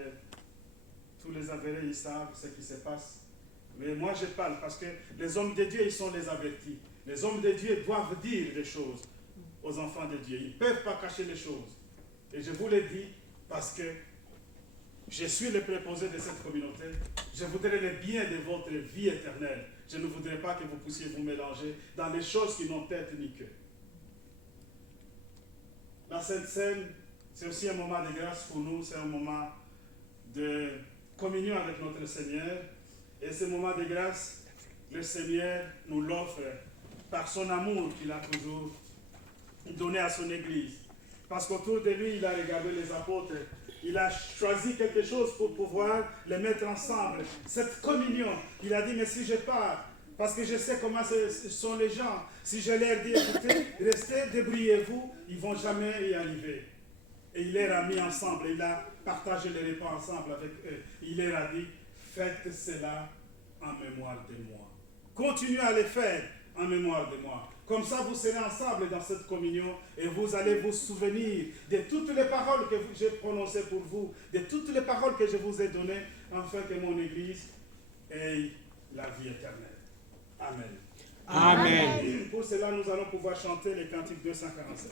tous les avérés, ils savent ce qui se passe. Mais moi, je parle parce que les hommes de Dieu, ils sont les avertis. Les hommes de Dieu doivent dire des choses aux enfants de Dieu. Ils ne peuvent pas cacher les choses. Et je vous le dis parce que je suis le préposé de cette communauté. Je voudrais le bien de votre vie éternelle. Je ne voudrais pas que vous puissiez vous mélanger dans les choses qui n'ont tête ni queue. La Sainte Seine, c'est aussi un moment de grâce pour nous, c'est un moment de communion avec notre Seigneur. Et ce moment de grâce, le Seigneur nous l'offre par son amour qu'il a toujours donné à son Église. Parce qu'autour de lui, il a regardé les apôtres, il a choisi quelque chose pour pouvoir les mettre ensemble. Cette communion, il a dit, mais si je pars, parce que je sais comment sont les gens. Si je leur dis, écoutez, restez, débrouillez-vous, ils ne vont jamais y arriver. Et il les a mis ensemble, il a partagé les repas ensemble avec eux. Il leur a dit, faites cela en mémoire de moi. Continuez à les faire en mémoire de moi. Comme ça, vous serez ensemble dans cette communion et vous allez vous souvenir de toutes les paroles que j'ai prononcées pour vous, de toutes les paroles que je vous ai données, afin que mon Église ait la vie éternelle. Amen. Amen. Pour cela, nous allons pouvoir chanter les cantiques 247.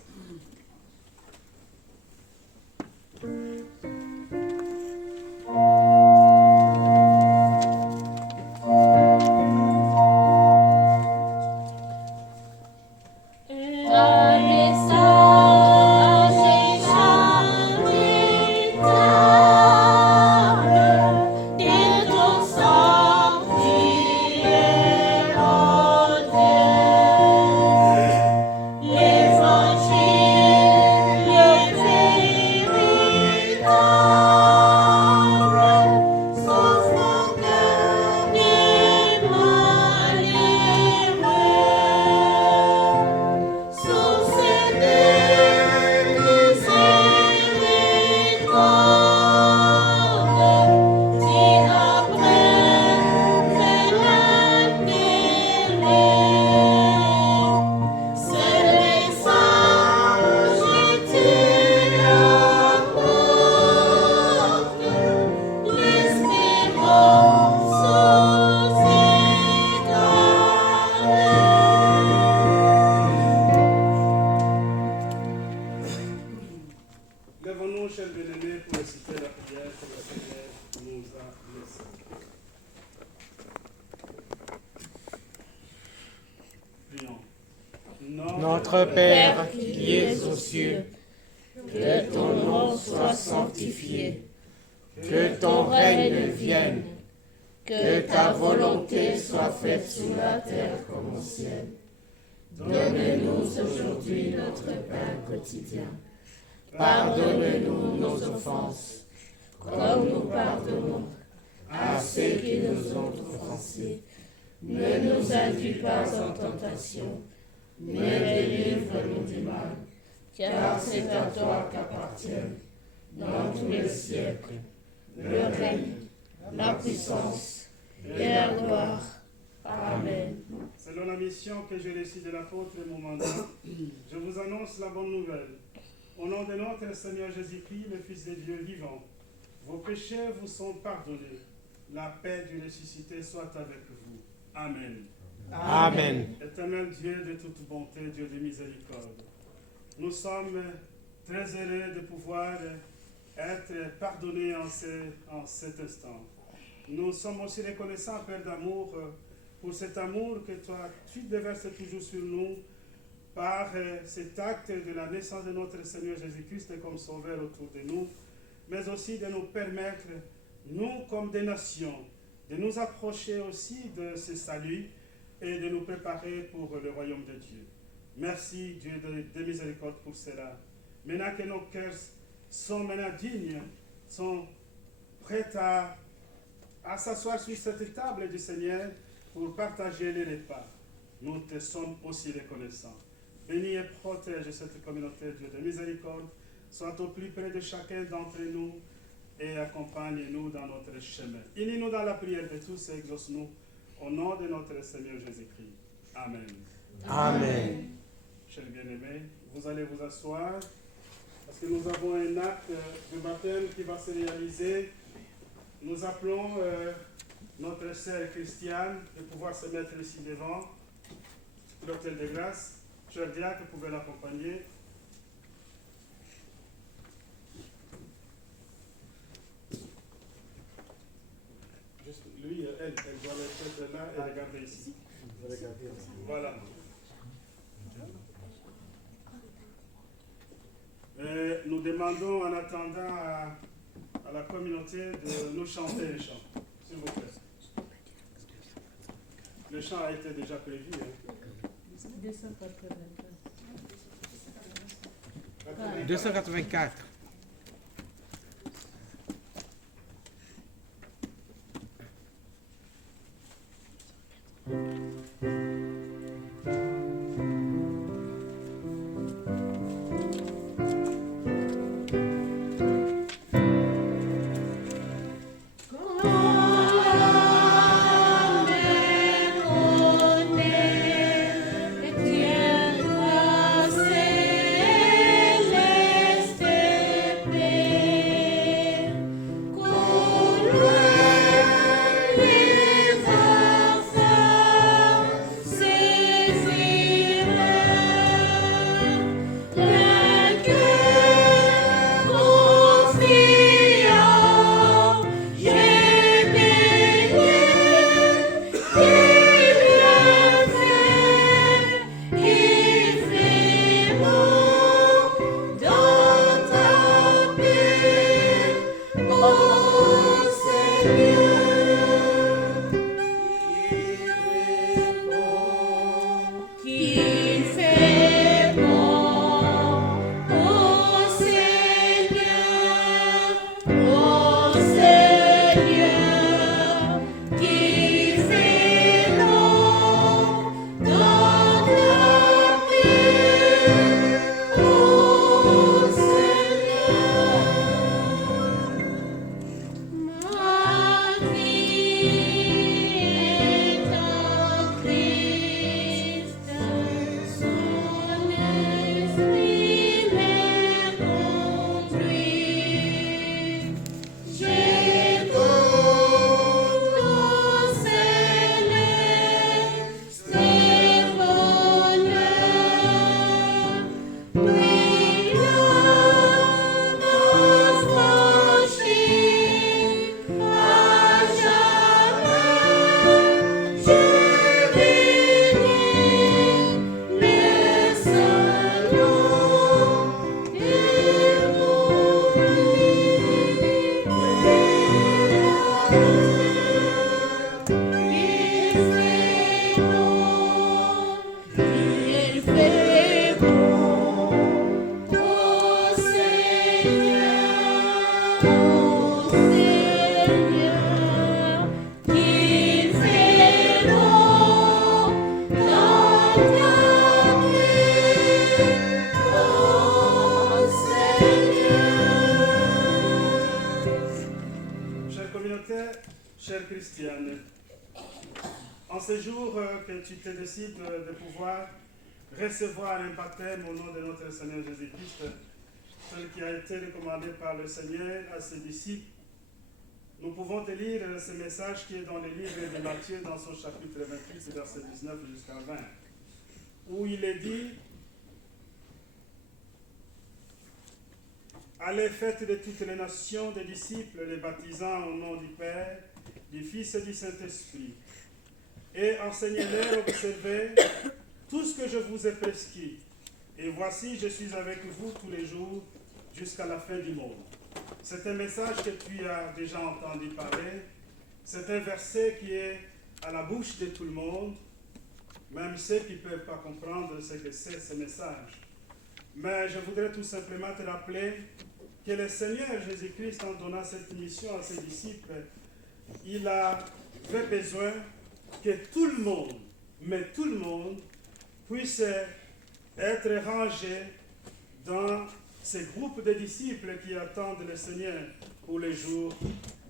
L'évangile chers bien-aimés, pour réciter la prière que le Seigneur nous a laissée. Prions. Notre Père qui es aux cieux, Que ton nom soit sanctifié, que ton règne vienne, que ta volonté soit faite sur la terre comme au ciel. Donne-nous aujourd'hui notre pain quotidien. Pardonne-nous nos offenses, comme nous pardonnons à ceux qui nous ont offensés. Ne nous induis pas en tentation, mais délivre-nous du mal. Car c'est à toi qu'appartiennent, dans tous les siècles, le règne, la puissance et la gloire. Amen. Selon la mission que j'ai reçue de l'apôtre et mon mandat, je vous annonce la bonne nouvelle. Au nom de notre Seigneur Jésus-Christ, le Fils de Dieu vivant, vos péchés vous sont pardonnés. La paix du ressuscité soit avec vous. Amen. Amen. Éternel Dieu de toute bonté, Dieu de miséricorde, nous sommes très heureux de pouvoir être pardonnés en cet instant. Nous sommes aussi reconnaissants, Père d'amour, pour cet amour que toi, tu déverses toujours sur nous par cet acte de la naissance de notre Seigneur Jésus-Christ comme sauveur autour de nous, mais aussi de nous permettre, nous comme des nations, de nous approcher aussi de ce salut et de nous préparer pour le royaume de Dieu. Merci Dieu de miséricorde pour cela. Maintenant que nos cœurs sont maintenant dignes, sont prêts à s'asseoir sur cette table du Seigneur pour partager les repas, nous te sommes aussi reconnaissants. Bénis et protège cette communauté, Dieu de miséricorde. Sois au plus près de chacun d'entre nous et accompagne-nous dans notre chemin. Unis-nous dans la prière de tous et exauce-nous au nom de notre Seigneur Jésus-Christ. Amen. Amen. Chers bien-aimés, vous allez vous asseoir parce que nous avons un acte de baptême qui va se réaliser. Nous appelons notre sœur Christiane de pouvoir se mettre ici devant l'autel de grâce. Cher diacre, vous pouvez l'accompagner. Juste lui, elle doit être là et regarder ici. Voilà. Nous demandons en attendant à la communauté de nous chanter les chants, s'il vous plaît. Le chant a été déjà prévu. 284. Céleste Chère Christiane, en ce jour que tu te décides de pouvoir recevoir un baptême au nom de notre Seigneur Jésus-Christ, tel qui a été recommandé par le Seigneur à ses disciples, nous pouvons te lire ce message qui est dans le livre de Matthieu, dans son chapitre 28, verset 19 jusqu'à 20, où il est dit: Allez, faites de toutes les nations des disciples, les baptisant au nom du Père, du Fils et du Saint-Esprit, et enseignez-leur à observer tout ce que je vous ai prescrit. Et voici, je suis avec vous tous les jours jusqu'à la fin du monde. C'est un message que tu as déjà entendu parler. C'est un verset qui est à la bouche de tout le monde, même ceux qui ne peuvent pas comprendre ce que c'est ce message. Mais je voudrais tout simplement te rappeler que le Seigneur Jésus-Christ, en donnant cette mission à ses disciples, il avait besoin que tout le monde, mais tout le monde, puisse être rangé dans ces groupes de disciples qui attendent le Seigneur pour les jours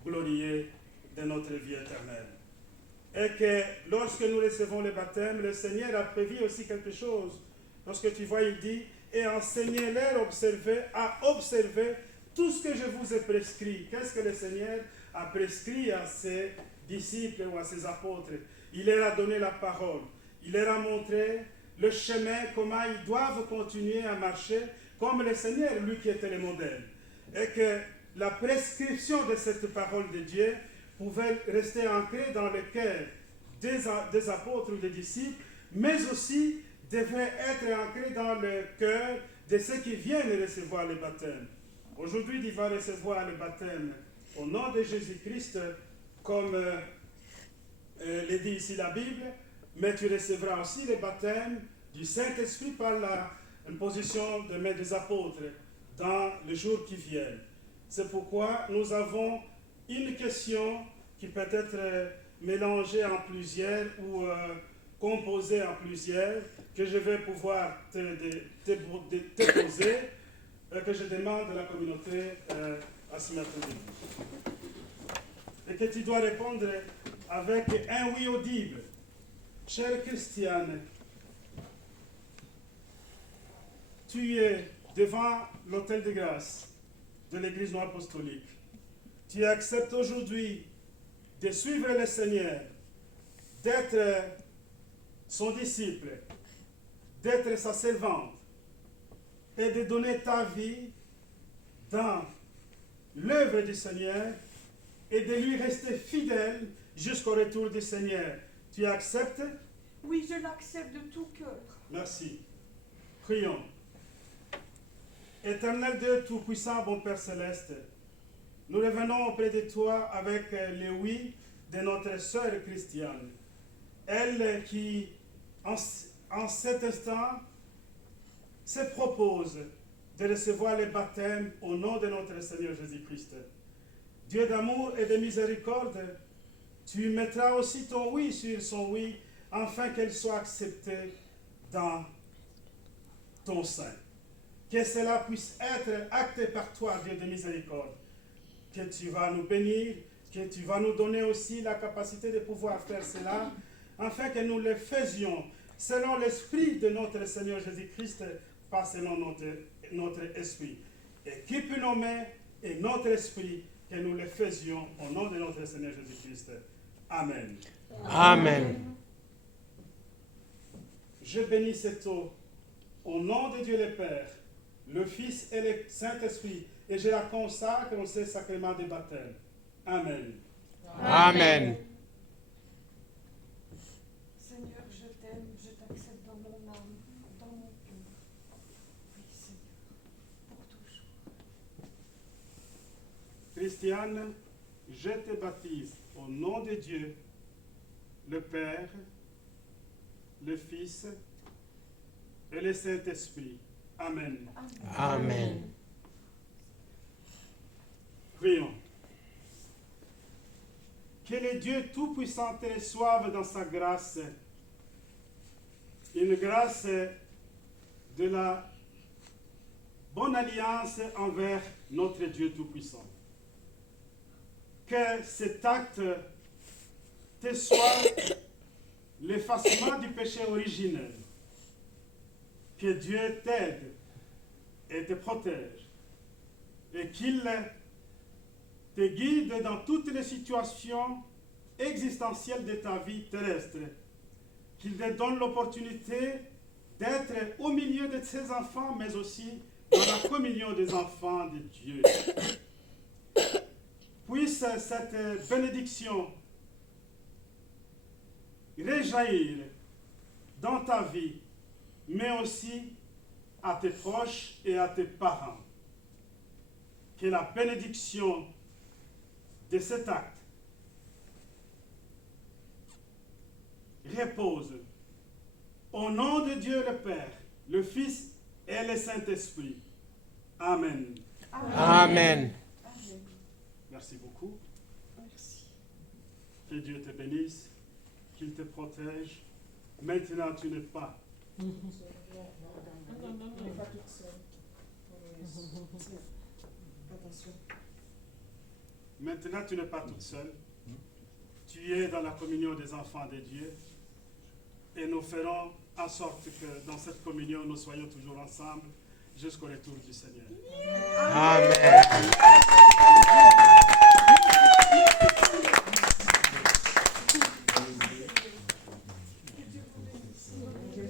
glorieux de notre vie éternelle. Et que lorsque nous recevons le baptême, le Seigneur a prévu aussi quelque chose. Lorsque tu vois, il dit: et enseignez-leur à observer tout ce que je vous ai prescrit. Qu'est-ce que le Seigneur a prescrit à ses disciples ou à ses apôtres? Il leur a donné la parole. Il leur a montré le chemin, comment ils doivent continuer à marcher comme le Seigneur, lui qui était le modèle. Et que la prescription de cette parole de Dieu pouvait rester ancrée dans le cœur des apôtres ou des disciples, mais aussi devrait être ancrée dans le cœur de ceux qui viennent recevoir le baptême. Aujourd'hui, tu vas recevoir le baptême au nom de Jésus-Christ, comme le dit ici la Bible, mais tu recevras aussi le baptême du Saint-Esprit par la position de main des apôtres dans les jours qui viennent. C'est pourquoi nous avons une question qui peut être mélangée en plusieurs ou composée en plusieurs, que je vais pouvoir te poser, que je demande à la communauté à se mettre debout. Et que tu dois répondre avec un oui audible. Chère Christiane, tu es devant l'autel de grâce de l'Église non apostolique. Tu acceptes aujourd'hui de suivre le Seigneur, d'être son disciple, d'être sa servante et de donner ta vie dans l'œuvre du Seigneur et de lui rester fidèle jusqu'au retour du Seigneur. Tu acceptes? Oui, je l'accepte de tout cœur. Merci. Prions. Éternel Dieu Tout-Puissant, bon Père Céleste, nous revenons auprès de toi avec les oui de notre sœur Christiane. Elle qui, en cet instant, se propose de recevoir le baptême au nom de notre Seigneur Jésus-Christ. Dieu d'amour et de miséricorde, tu mettras aussi ton oui sur son oui, afin qu'elle soit acceptée dans ton sein. Que cela puisse être acté par toi, Dieu de miséricorde. Que tu vas nous bénir, que tu vas nous donner aussi la capacité de pouvoir faire cela, afin que nous le faisions selon l'esprit de notre Seigneur Jésus-Christ, pas selon notre esprit. Équipe nos mains et notre esprit, que nous le faisions au nom de notre Seigneur Jésus-Christ. Amen. Amen. Je bénis cette eau au nom de Dieu le Père, le Fils et le Saint-Esprit, et je la consacre au sacrement du baptême. Amen. Amen. Seigneur, je t'aime, je t'accepte dans mon âme, dans mon cœur. Oui, Seigneur, pour toujours. Christiane, je te baptise au nom de Dieu, le Père, le Fils et le Saint-Esprit. Amen. Amen. Prions. Que le Dieu Tout-Puissant te reçoive dans sa grâce, une grâce de la bonne alliance envers notre Dieu Tout-Puissant. Que cet acte te soit l'effacement du péché originel. Que Dieu t'aide et te protège et qu'il te guide dans toutes les situations existentielles de ta vie terrestre. Qu'il te donne l'opportunité d'être au milieu de ses enfants, mais aussi dans la communion des enfants de Dieu. Puisse cette bénédiction réjaillir dans ta vie, mais aussi à tes proches et à tes parents. Que la bénédiction de cet acte repose au nom de Dieu le Père, le Fils et le Saint-Esprit. Amen. Amen. Amen. Merci beaucoup. Merci. Que Dieu te bénisse, qu'il te protège. Maintenant, tu n'es pas. Non, non, non. Pas toute seule. Attention. Maintenant, tu n'es pas toute seule. Tu es dans la communion des enfants de Dieu. Et nous ferons en sorte que dans cette communion, nous soyons toujours ensemble jusqu'au retour du Seigneur.